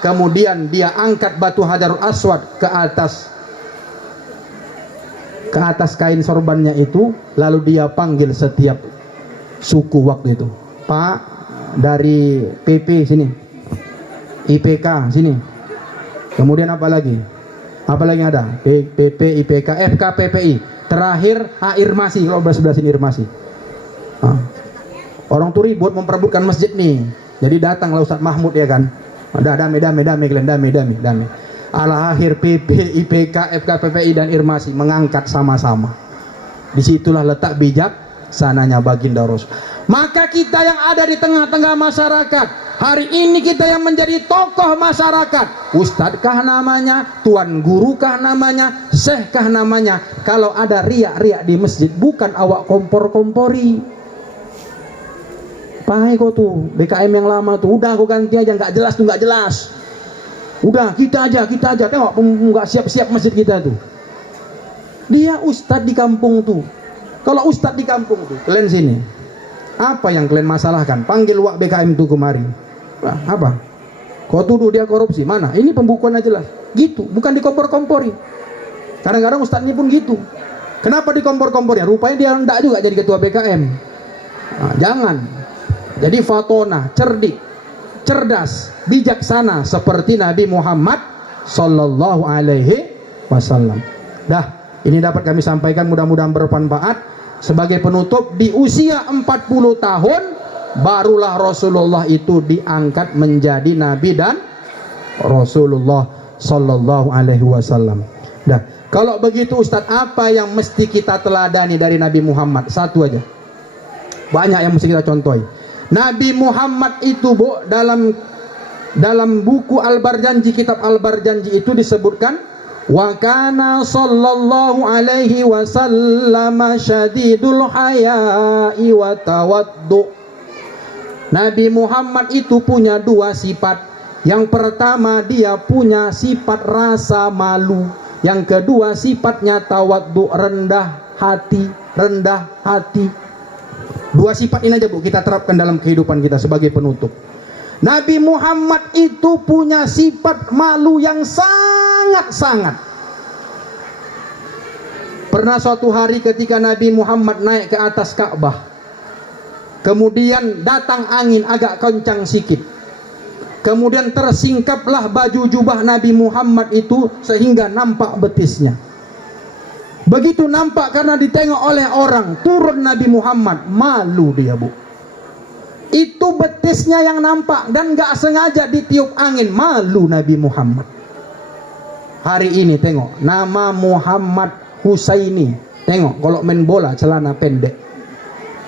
kemudian dia angkat batu Hajarul Aswad ke atas kain sorbannya itu, lalu dia panggil setiap suku waktu itu. Pak dari PP sini, IPK sini, kemudian apa lagi ada PP, IPK, FK, PPI, terakhir Irmasi. Kalau sebelah sini Irmasi. Orang tuh ribut memperebutkan masjid nih, jadi datanglah Ustadz Mahmud ya kan, ada damai kalian, damai. Akhir PP, IPK, FK, PPI dan Irmasi mengangkat sama-sama. Disitulah letak bijak sananya baginda Rasul. Maka kita yang ada di tengah-tengah masyarakat hari ini, kita yang menjadi tokoh masyarakat, ustadzkah namanya, tuan gurukah namanya, syekhkah namanya, kalau ada riak-riak di masjid, bukan awak kompor-kompori. Pai kok tuh BKM yang lama tuh, udah aku ganti aja, nggak jelas. Udah kita aja, tengok nggak siap-siap masjid kita tuh. Dia ustadz di kampung tuh. Kalau ustadz di kampung tuh, kalian sini, apa yang kalian masalahkan? Panggil wak BKM tuh kemari. Nah, apa? Kau tuduh dia korupsi? Mana? Ini pembukuannya jelas. Gitu, bukan dikompor-kompori. Kadang-kadang ustadz ini pun gitu. Kenapa dikompor-kompori? Rupanya dia enggak juga jadi ketua BKM. Nah, jangan. Jadi fatona, cerdik, cerdas, bijaksana seperti Nabi Muhammad Sallallahu Alaihi Wasallam. Dah, ini dapat kami sampaikan, mudah-mudahan bermanfaat. Sebagai penutup, di usia 40 tahun barulah Rasulullah itu diangkat menjadi Nabi dan Rasulullah Sallallahu Alaihi Wasallam. Dah, kalau begitu Ustadz, apa yang mesti kita teladani dari Nabi Muhammad? Satu aja. Banyak yang mesti kita contohi. Nabi Muhammad itu, Bu, dalam buku Al-Barjanji, kitab Al-Barjanji itu disebutkan, wa kana sallallahu alaihi wasallam syadidul haya'i wa tawaddu. Nabi Muhammad itu punya dua sifat. Yang pertama, dia punya sifat rasa malu. Yang kedua, sifatnya tawaddu, rendah hati. Dua sifat ini aja, Bu, kita terapkan dalam kehidupan kita sebagai penutup. Nabi Muhammad itu punya sifat malu yang sangat. Pernah suatu hari ketika Nabi Muhammad naik ke atas Ka'bah, kemudian datang angin agak kencang sikit, kemudian tersingkaplah baju jubah Nabi Muhammad itu sehingga nampak betisnya. Begitu nampak karena ditengok oleh orang, turun Nabi Muhammad, malu dia, Bu. Itu betisnya yang nampak dan gak sengaja ditiup angin, malu Nabi Muhammad. Hari ini tengok, nama Muhammad Husaini, tengok kalau main bola celana pendek,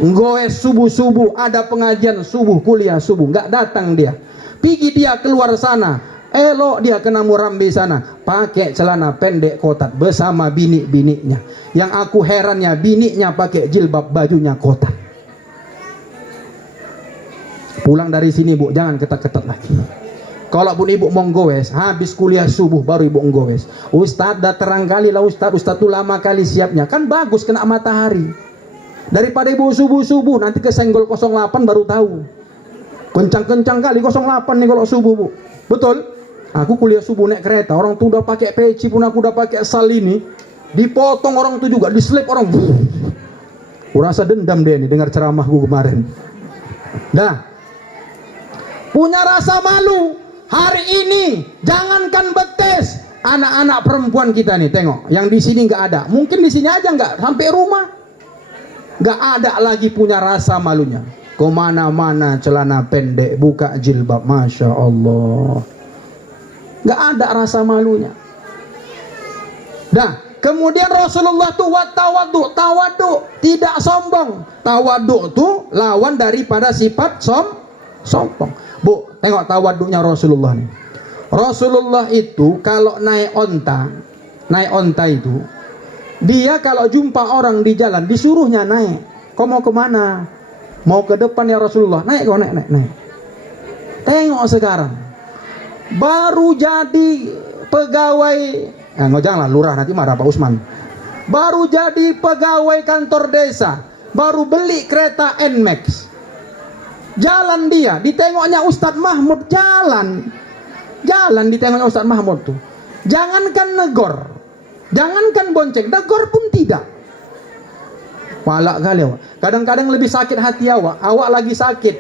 goes subuh-subuh, ada pengajian subuh, kuliah subuh, gak datang dia. Pergi dia keluar sana, elok dia kena murambi sana, pakai celana pendek kotak bersama bini-bininya. Yang aku herannya, bininya pakai jilbab, bajunya kotak. Pulang dari sini, Bu, jangan ketat-ketat lagi. Kalau pun ibu mau goes, habis kuliah subuh baru ibu goes. Ustadz dah terang kali lah Ustadz tuh lama kali siapnya. Kan bagus kena matahari. Daripada ibu subuh-subuh nanti kesenggol 08 baru tahu. Kencang-kencang kali 08 nih kalau subuh, Bu. Betul? Aku kuliah subuh naik kereta, orang tuh udah pakai peci pun, aku udah pakai sal ini. Dipotong orang tuh juga, diselip orang. Aku rasa dendam dia nih dengar ceramahku kemarin. Dah. Punya rasa malu. Hari ini jangankan betes, anak-anak perempuan kita nih, tengok, yang di sini nggak ada, mungkin di sini aja nggak sampai rumah, nggak ada lagi punya rasa malunya. Kemana-mana celana pendek, buka jilbab, masya Allah, nggak ada rasa malunya. Dah, kemudian Rasulullah tuh tawadu, tidak sombong. Tawadu tuh lawan daripada sifat sombong. Bu, tengok tawaduknya Rasulullah nih. Rasulullah itu kalau naik onta itu, dia kalau jumpa orang di jalan disuruhnya naik. Kau mau kemana? Mau ke depan ya Rasulullah. Naik kau, naik. Tengok sekarang, baru jadi pegawai, janganlah lurah, nanti marah Pak Usman. Baru jadi pegawai kantor desa, baru beli kereta NMAX. Jalan dia, ditengoknya Ustadz Mahmud jalan ditengoknya Ustadz Mahmud tuh. Jangankan negor, jangankan bonceng, negor pun tidak. Palak kali awak. Kadang-kadang lebih sakit hati awak lagi sakit.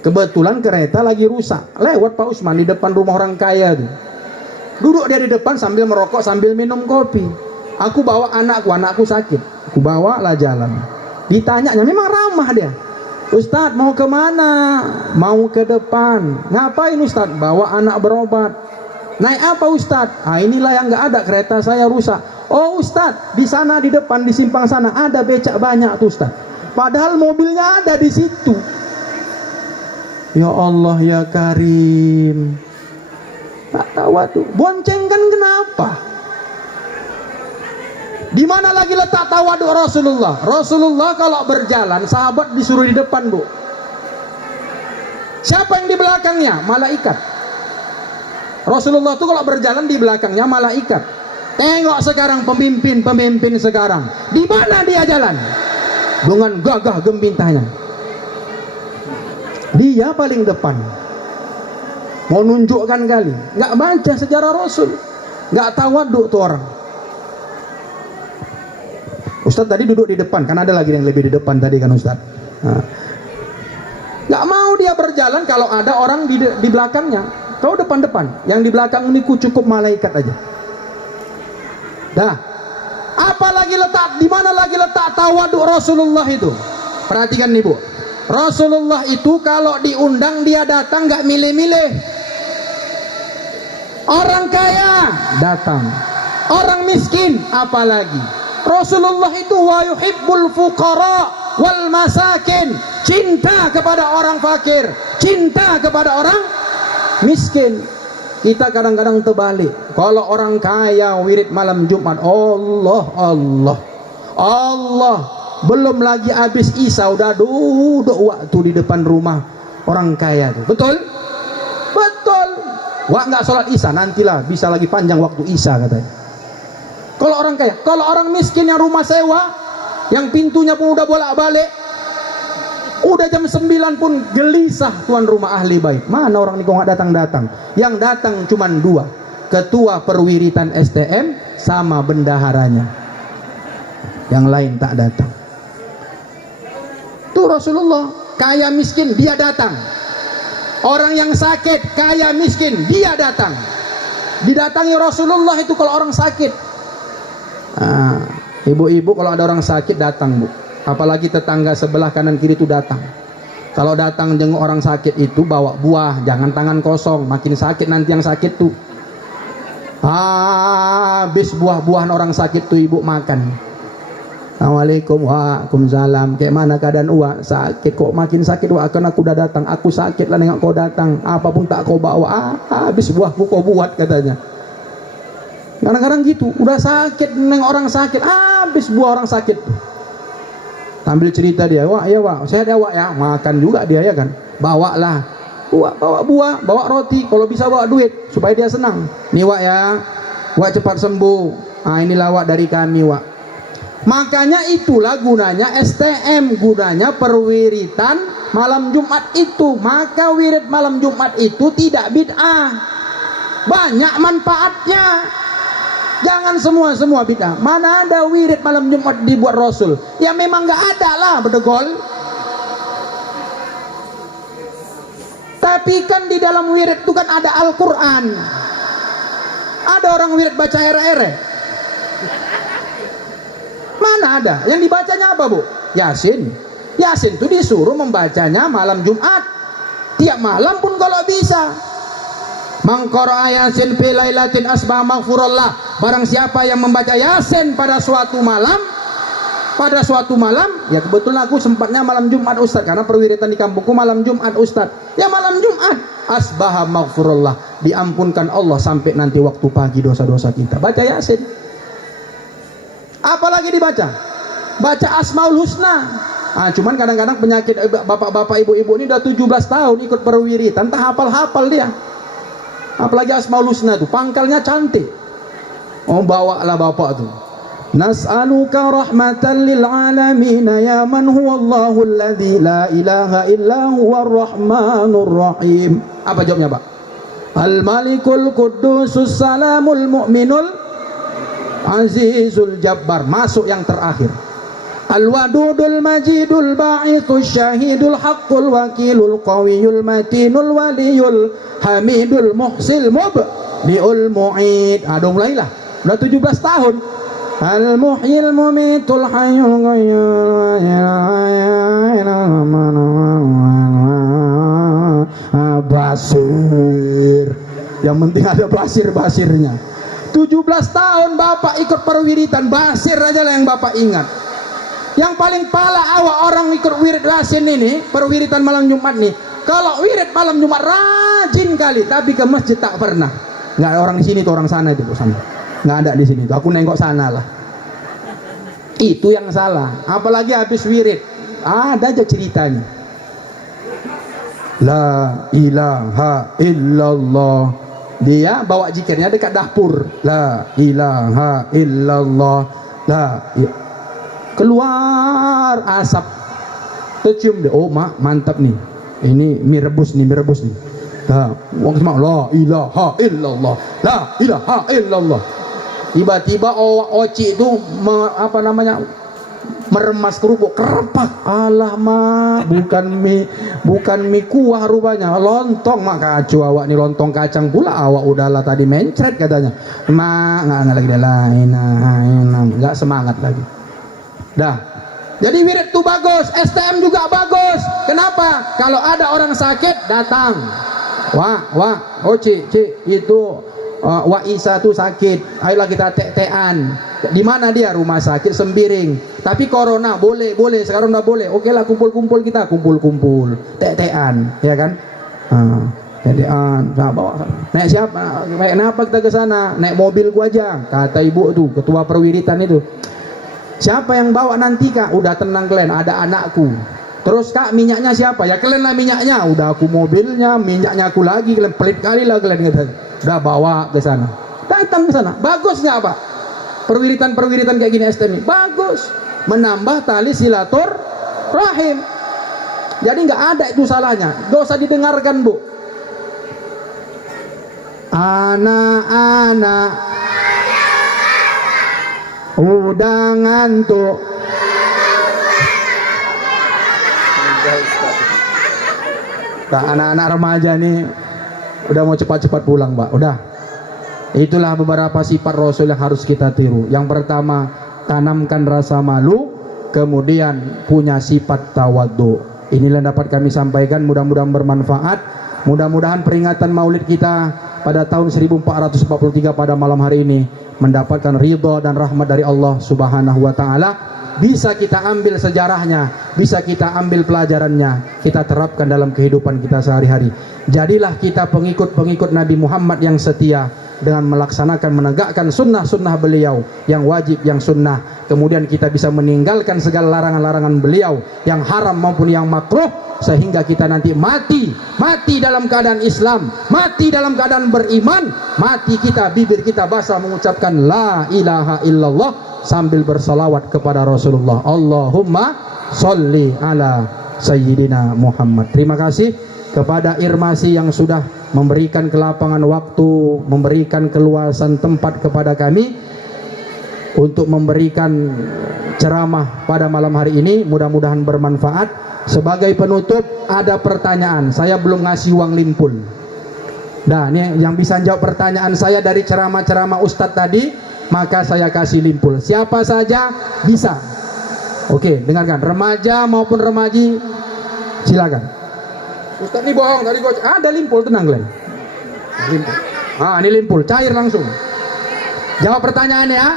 Kebetulan kereta lagi rusak. Lewat Pak Usman di depan rumah orang kaya tuh. Duduk dia di depan sambil merokok, sambil minum kopi. Aku bawa anakku sakit. Aku bawa lah jalan. Ditanyanya memang ramah dia. Ustadz mau kemana? Mau ke depan. Ngapain Ustadz? Bawa anak berobat. Naik apa Ustadz? Inilah yang nggak ada, kereta saya rusak. Oh Ustadz, di sana di depan di simpang sana ada becak banyak tuh Ustadz. Padahal mobilnya ada di situ. Ya Allah ya Karim. Tak tahu tuh. Bonceng kan kenapa? Di mana lagi letak tawaduk Rasulullah? Rasulullah kalau berjalan, sahabat disuruh di depan, Bu. Siapa yang di belakangnya? Malaikat. Rasulullah itu kalau berjalan di belakangnya malaikat. Tengok sekarang pemimpin sekarang. Di mana dia jalan? Dengan gagah gembintanya. Dia paling depan. Mau nunjukkan kali. Nggak baca sejarah Rasul. Nggak tawaduk tuh orang. Ustadz tadi duduk di depan, kan ada lagi yang lebih di depan tadi kan Ustadz. Nggak mau dia berjalan kalau ada orang di belakangnya. Kau depan-depan, yang di belakang ini cukup malaikat aja. Dah, apalagi letak, di mana lagi letak tawaduk Rasulullah itu? Perhatikan nih Bu, Rasulullah itu kalau diundang dia datang nggak milih-milih. Orang kaya datang, orang miskin apalagi. Rasulullah itu wa yuhibbul fuqara wal masakin, cinta kepada orang fakir, cinta kepada orang miskin. Kita kadang-kadang terbalik. Kalau orang kaya wirid malam Jumat, Allah, belum lagi habis Isya udah duduk waktu di depan rumah orang kaya itu. Betul? Wah, nggak sholat Isya, nantilah bisa lagi panjang waktu Isya katanya. Kalau orang kaya, kalau orang miskin yang rumah sewa, yang pintunya pun udah bolak-balik, udah jam 9 pun gelisah tuan rumah ahli baik. Mana orang ini kok nggak datang-datang? Yang datang cuma 2, ketua perwiritan STM sama bendaharanya. yang lain tak datang. Tuh Rasulullah, kaya miskin dia datang. Orang yang sakit, kaya miskin dia datang. Didatangi Rasulullah itu kalau orang sakit. Ibu-ibu kalau ada orang sakit datang, Bu. Apalagi tetangga sebelah kanan kiri itu datang. Kalau datang jenguk orang sakit itu bawa buah, jangan tangan kosong, makin sakit nanti yang sakit tuh. Habis buah-buahan orang sakit tuh ibu makan. Assalamualaikum, waalaikumsalam. Kayak mana keadaan Uwa? Sakit kok, makin sakit Uwa. Kan aku udah datang. Aku sakit lah nengok kau datang. Apapun tak kau bawa. Habis buahku kau buat katanya. Kadang-kadang gitu. Udah sakit nengok orang sakit. Habis buah orang sakit. Sambil cerita dia, Wak ya Wak, sehat ya Wak ya. Makan juga dia ya kan. Bawalah. Wak bawa buah, bawa roti. Kalau bisa bawa duit supaya dia senang. Nih Wak ya. Wak cepat sembuh. Inilah Wak dari kami Wak. Makanya itulah gunanya STM, gunanya perwiritan malam Jumat itu. Maka wirid malam Jumat itu tidak bid'ah, banyak manfaatnya. Jangan semua bid'ah. Mana ada wirid malam Jumat dibuat Rasul? Ya memang nggak ada lah, bedegol. Tapi kan di dalam wirid itu kan ada Al-Quran. Ada orang wirid baca ere-ere. Mana ada? Yang dibacanya apa Bu? Yasin. Yasin itu disuruh membacanya malam Jumat. Tiap malam pun kalau bisa. Mangqara Yasin fi lailatin asbah maghfurullah. Barang siapa yang membaca Yasin pada suatu malam, ya kebetulan aku sempatnya malam Jumat Ustaz, karena perwiritan di kampungku malam Jumat Ustaz. Ya malam Jumat asbah maghfurullah, diampunkan Allah sampai nanti waktu pagi dosa-dosa kita. Baca Yasin. Apalagi dibaca? Baca Asmaul Husna. Cuman kadang-kadang penyakit bapak-bapak ibu-ibu ini udah 17 tahun ikut perwiritan, tak hafal-hafal dia. Apalagi Asmaul Husna tuh, pangkalnya cantik. Bawalah bapak tuh. Nas'aluka rahmatan lil alamin ya man huwallahu alladzi la ilaha illa huwar rahmanur rahim. Apa jawabnya, Pak? Al Malikul Quddusus Salamul Mu'minul Azizul Jabbar. Masuk yang terakhir. Al-Wadudul Majidul Ba'ithul Syahidul Haqqul Wakilul Qawiyul Matinul Waliyul Hamidul Muhsil Mubdi'ul Mu'id. Udah mulailah. Udah 17 tahun. Al-Muhyil Mumitul Hayyul Qayyum Basir. Yang penting ada basir-basirnya. 17 tahun bapak ikut perwiritan, basir aja lah yang bapak ingat. Yang paling pala awak orang ikut wirid Yasin ini, perwiritan malam Jumat nih. Kalau wirid malam Jumat rajin kali, tapi ke masjid tak pernah. Nggak ada orang di sini tuh, orang sana itu sana. Nggak ada di sini tuh. Aku nengok sana lah. Itu yang salah. Apalagi habis wirid, ada aja ceritanya. La ilaha illallah. Dia bawa zikirnya dekat dapur. La ilaha illallah. Keluar asap. Tercium dia. Oh mak, mantap nih. Ini mie rebus nih. Wong semua la ilaha illallah. La ilaha illallah. Tiba-tiba oci itu meremas kerupuk, kerepak. Alah mak, bukan mie kuah rupanya, lontong. Mak kacau awak nih, lontong kacang pula awak. Udahlah tadi mencret katanya. Mak nggak lagi, dah lain, nggak semangat lagi. Dah. Jadi wirid tuh bagus, STM juga bagus. Kenapa? Kalau ada orang sakit datang. Cik itu Wak Isa tuh sakit. Ayolah kita tek-tekan. Di mana dia? Rumah sakit Sembiring. Tapi corona boleh. Sekarang udah boleh. Oke lah, kumpul kita, kumpul, tek-tekan, ya kan? Bawa. Naik siapa? Naik kenapa kita ke sana? Naik mobil gua aja. Kata ibu tuh, ketua perwiritan itu. Siapa yang bawa nanti Kak? Udah tenang kalian, ada anakku. Terus Kak, minyaknya siapa? Ya kalian lah minyaknya. Udah aku mobilnya, minyaknya aku lagi. Kalian pelit kali lah kalian kata. Udah bawa ke sana. Datang ke sana. Bagusnya apa? Perwiritan kayak gini STM bagus, menambah tali silaturahim. Jadi nggak ada itu salahnya. Gak usah didengarkan Bu. Anak-anak Udah ngantuk. Nah, anak-anak remaja nih udah mau cepat-cepat pulang, Pak. Udah. Itulah beberapa sifat Rasul yang harus kita tiru. Yang pertama, tanamkan rasa malu, kemudian punya sifat tawadhu. Inilah yang dapat kami sampaikan, mudah-mudahan bermanfaat. Mudah-mudahan peringatan Maulid kita pada tahun 1443 pada malam hari ini mendapatkan ridha dan rahmat dari Allah Subhanahu wa taala. Bisa kita ambil sejarahnya, bisa kita ambil pelajarannya, kita terapkan dalam kehidupan kita sehari-hari. Jadilah kita pengikut-pengikut Nabi Muhammad yang setia dengan melaksanakan, menegakkan sunnah-sunnah beliau yang wajib, yang sunnah. Kemudian kita bisa meninggalkan segala larangan-larangan beliau yang haram maupun yang makruh, sehingga kita nanti mati dalam keadaan Islam, mati dalam keadaan beriman, mati kita, bibir kita basah mengucapkan la ilaha illallah sambil bersalawat kepada Rasulullah. Allahumma sholli ala Sayyidina Muhammad. Terima kasih kepada Irmasi yang sudah memberikan kelapangan waktu, memberikan keluasan tempat kepada kami untuk memberikan ceramah pada malam hari ini. Mudah-mudahan bermanfaat. Sebagai penutup, ada pertanyaan. Saya belum ngasih uang limpul. Nah, ini yang bisa jawab pertanyaan saya dari ceramah-ceramah Ustadz tadi, maka saya kasih limpul. Siapa saja bisa. Oke, dengarkan. Remaja maupun remaji, silakan. Ustadz ini bohong, tadi gua ada limpul, tenang Glenn. Limpul. Ini limpul, cair langsung. Jawab pertanyaannya ya.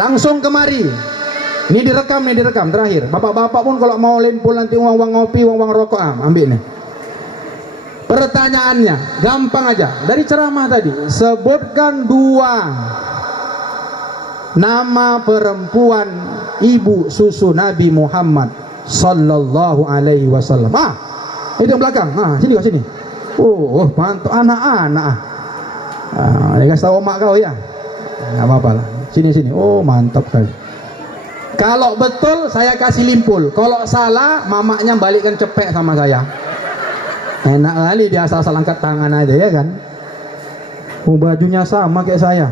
Langsung kemari. Ini direkam terakhir. Bapak-bapak pun kalau mau limpul nanti uang ngopi, uang rokok, ambil nih. Pertanyaannya gampang aja. Dari ceramah tadi, sebutkan 2 nama perempuan ibu susu Nabi Muhammad sallallahu alaihi wasallam. Itu yang belakang. Sini. Oh, mantap anak-anak. Dia kasih tahu mak kau ya. Enggak apa-apa lah. Sini. Oh, mantap kali. Kalau betul saya kasih limpul. Kalau salah, mamanya balikkan cepek sama saya. Enak kali dia asal angkat tangan aja ya kan. Bajunya sama kayak saya.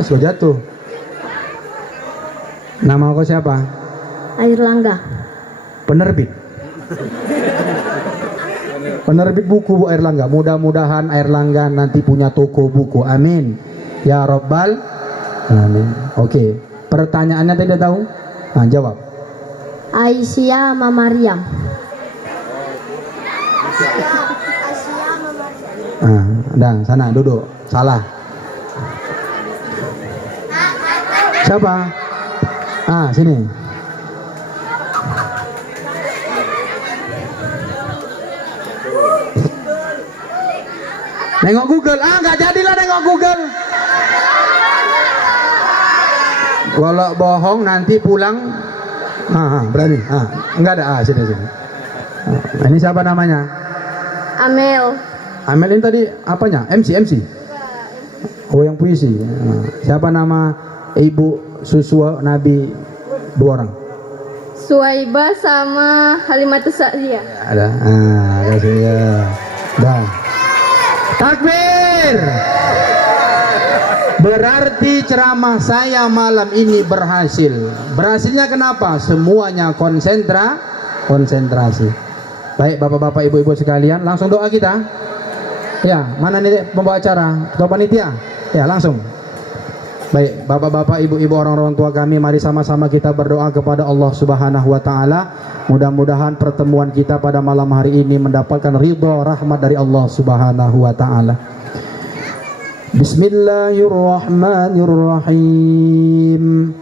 Sudah jatuh. Nama kau siapa? Airlangga. Penerbit. Penerbit buku Bu Airlangga. Mudah-mudahan Airlangga nanti punya toko buku. Amin. Ya Rabbal Amin. Oke. Pertanyaannya tidak tahu? Jawab. Aisyah Mamariam. Sana duduk. Salah. Siapa? Sini. Nengok Google. Nggak jadilah nengok Google. Kalau bohong nanti pulang. Berani. Enggak ada. Sini. Ini siapa namanya? Amel. Amel ini tadi apanya? MC. Oh, yang puisi. Siapa nama ibu susu Nabi 2 orang? Suwaibah sama Halimatus Sa'diyah. Ada. Kasih ya. Dah. Takbir. Berarti ceramah saya malam ini berhasil. Berhasilnya kenapa? Semuanya konsentrasi. Baik bapak-bapak, ibu-ibu sekalian, langsung doa kita. Ya, mana nih pembawa acara? Ketua panitia? Ya, langsung. Baik, bapak-bapak, ibu-ibu, orang-orang tua kami, mari sama-sama kita berdoa kepada Allah Subhanahu wa taala. Mudah-mudahan pertemuan kita pada malam hari ini mendapatkan ridha rahmat dari Allah Subhanahu wa taala. Bismillahirrahmanirrahim.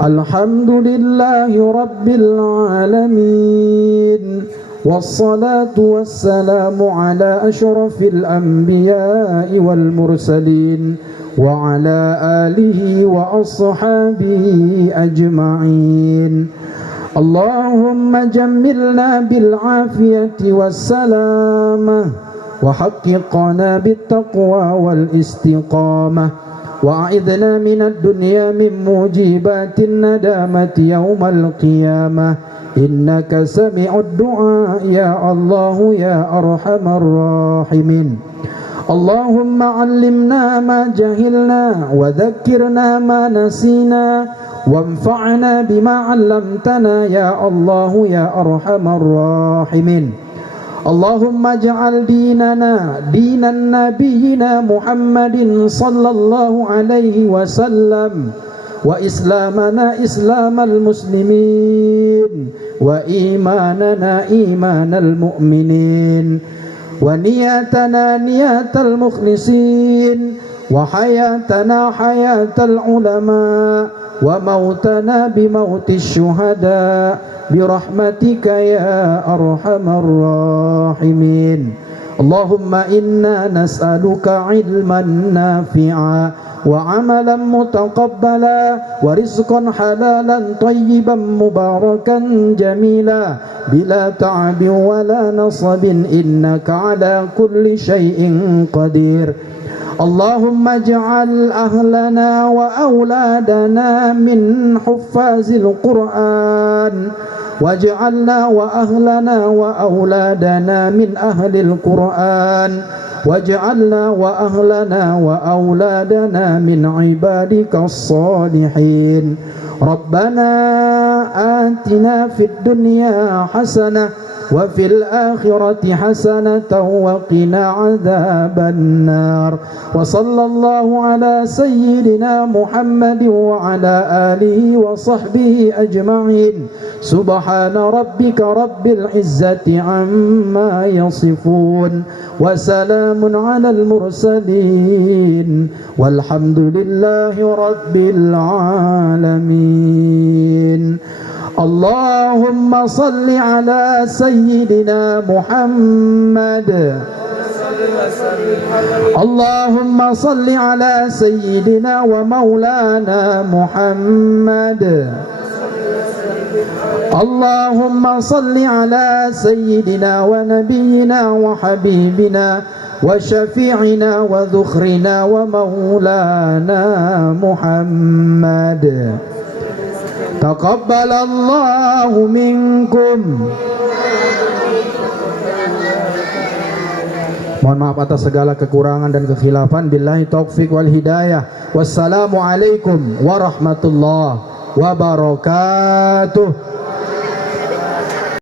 Alhamdulillahi rabbil alamin. Wassalatu wassalamu ala asyrafil anbiya'i wal mursalin wa ala alihi wa ashabihi ajma'in. Allahumma jammilna bil afiyati wassalamah wa haqqiqna bit taqwa wal istiqamah وأعذنا من الدنيا من موجبات الندامة يوم القيامة إنك سميع الدعاء يا الله يا أرحم الراحمين اللهم علمنا ما جهلنا وذكرنا ما نسينا وانفعنا بما علمتنا يا الله يا أرحم الراحمين اللهم اجعل ديننا دين نبينا محمد صلى الله عليه وسلم وإسلامنا إسلام المسلمين وإيماننا إيمان المؤمنين ونياتنا نيات المخلصين وحياتنا حياة العلماء وموتنا بموت الشهداء برحمتك يا أرحم الراحمين اللهم إنا نسألك علما نافعا وعملا متقبلا ورزقا حلالا طيبا مباركا جميلا بلا تعب ولا نصب إنك على كل شيء قدير اللهم اجعل أهلنا وأولادنا من حفاظ القرآن واجعلنا وأهلنا وأولادنا من أهل القرآن واجعلنا وأهلنا وأولادنا من عبادك الصالحين ربنا آتنا في الدنيا حسنة وفي الآخرة حسنة وقنا عذاب النار وصلى الله على سيدنا محمد وعلى آله وصحبه أجمعين سبحان ربك رب العزة عما يصفون وسلام على المرسلين والحمد لله رب العالمين اللهم صل على سيدنا محمد اللهم صل على سيدنا ومولانا محمد اللهم صل على سيدنا ونبينا وحبيبنا وشفيعنا وذخرنا ومولانا محمد تقبل الله منكم. Mohon maaf atas segala kekurangan dan kekhilafan. Billahi taufik wal hidayah. Wassalamualaikum warahmatullahi wabarakatuh.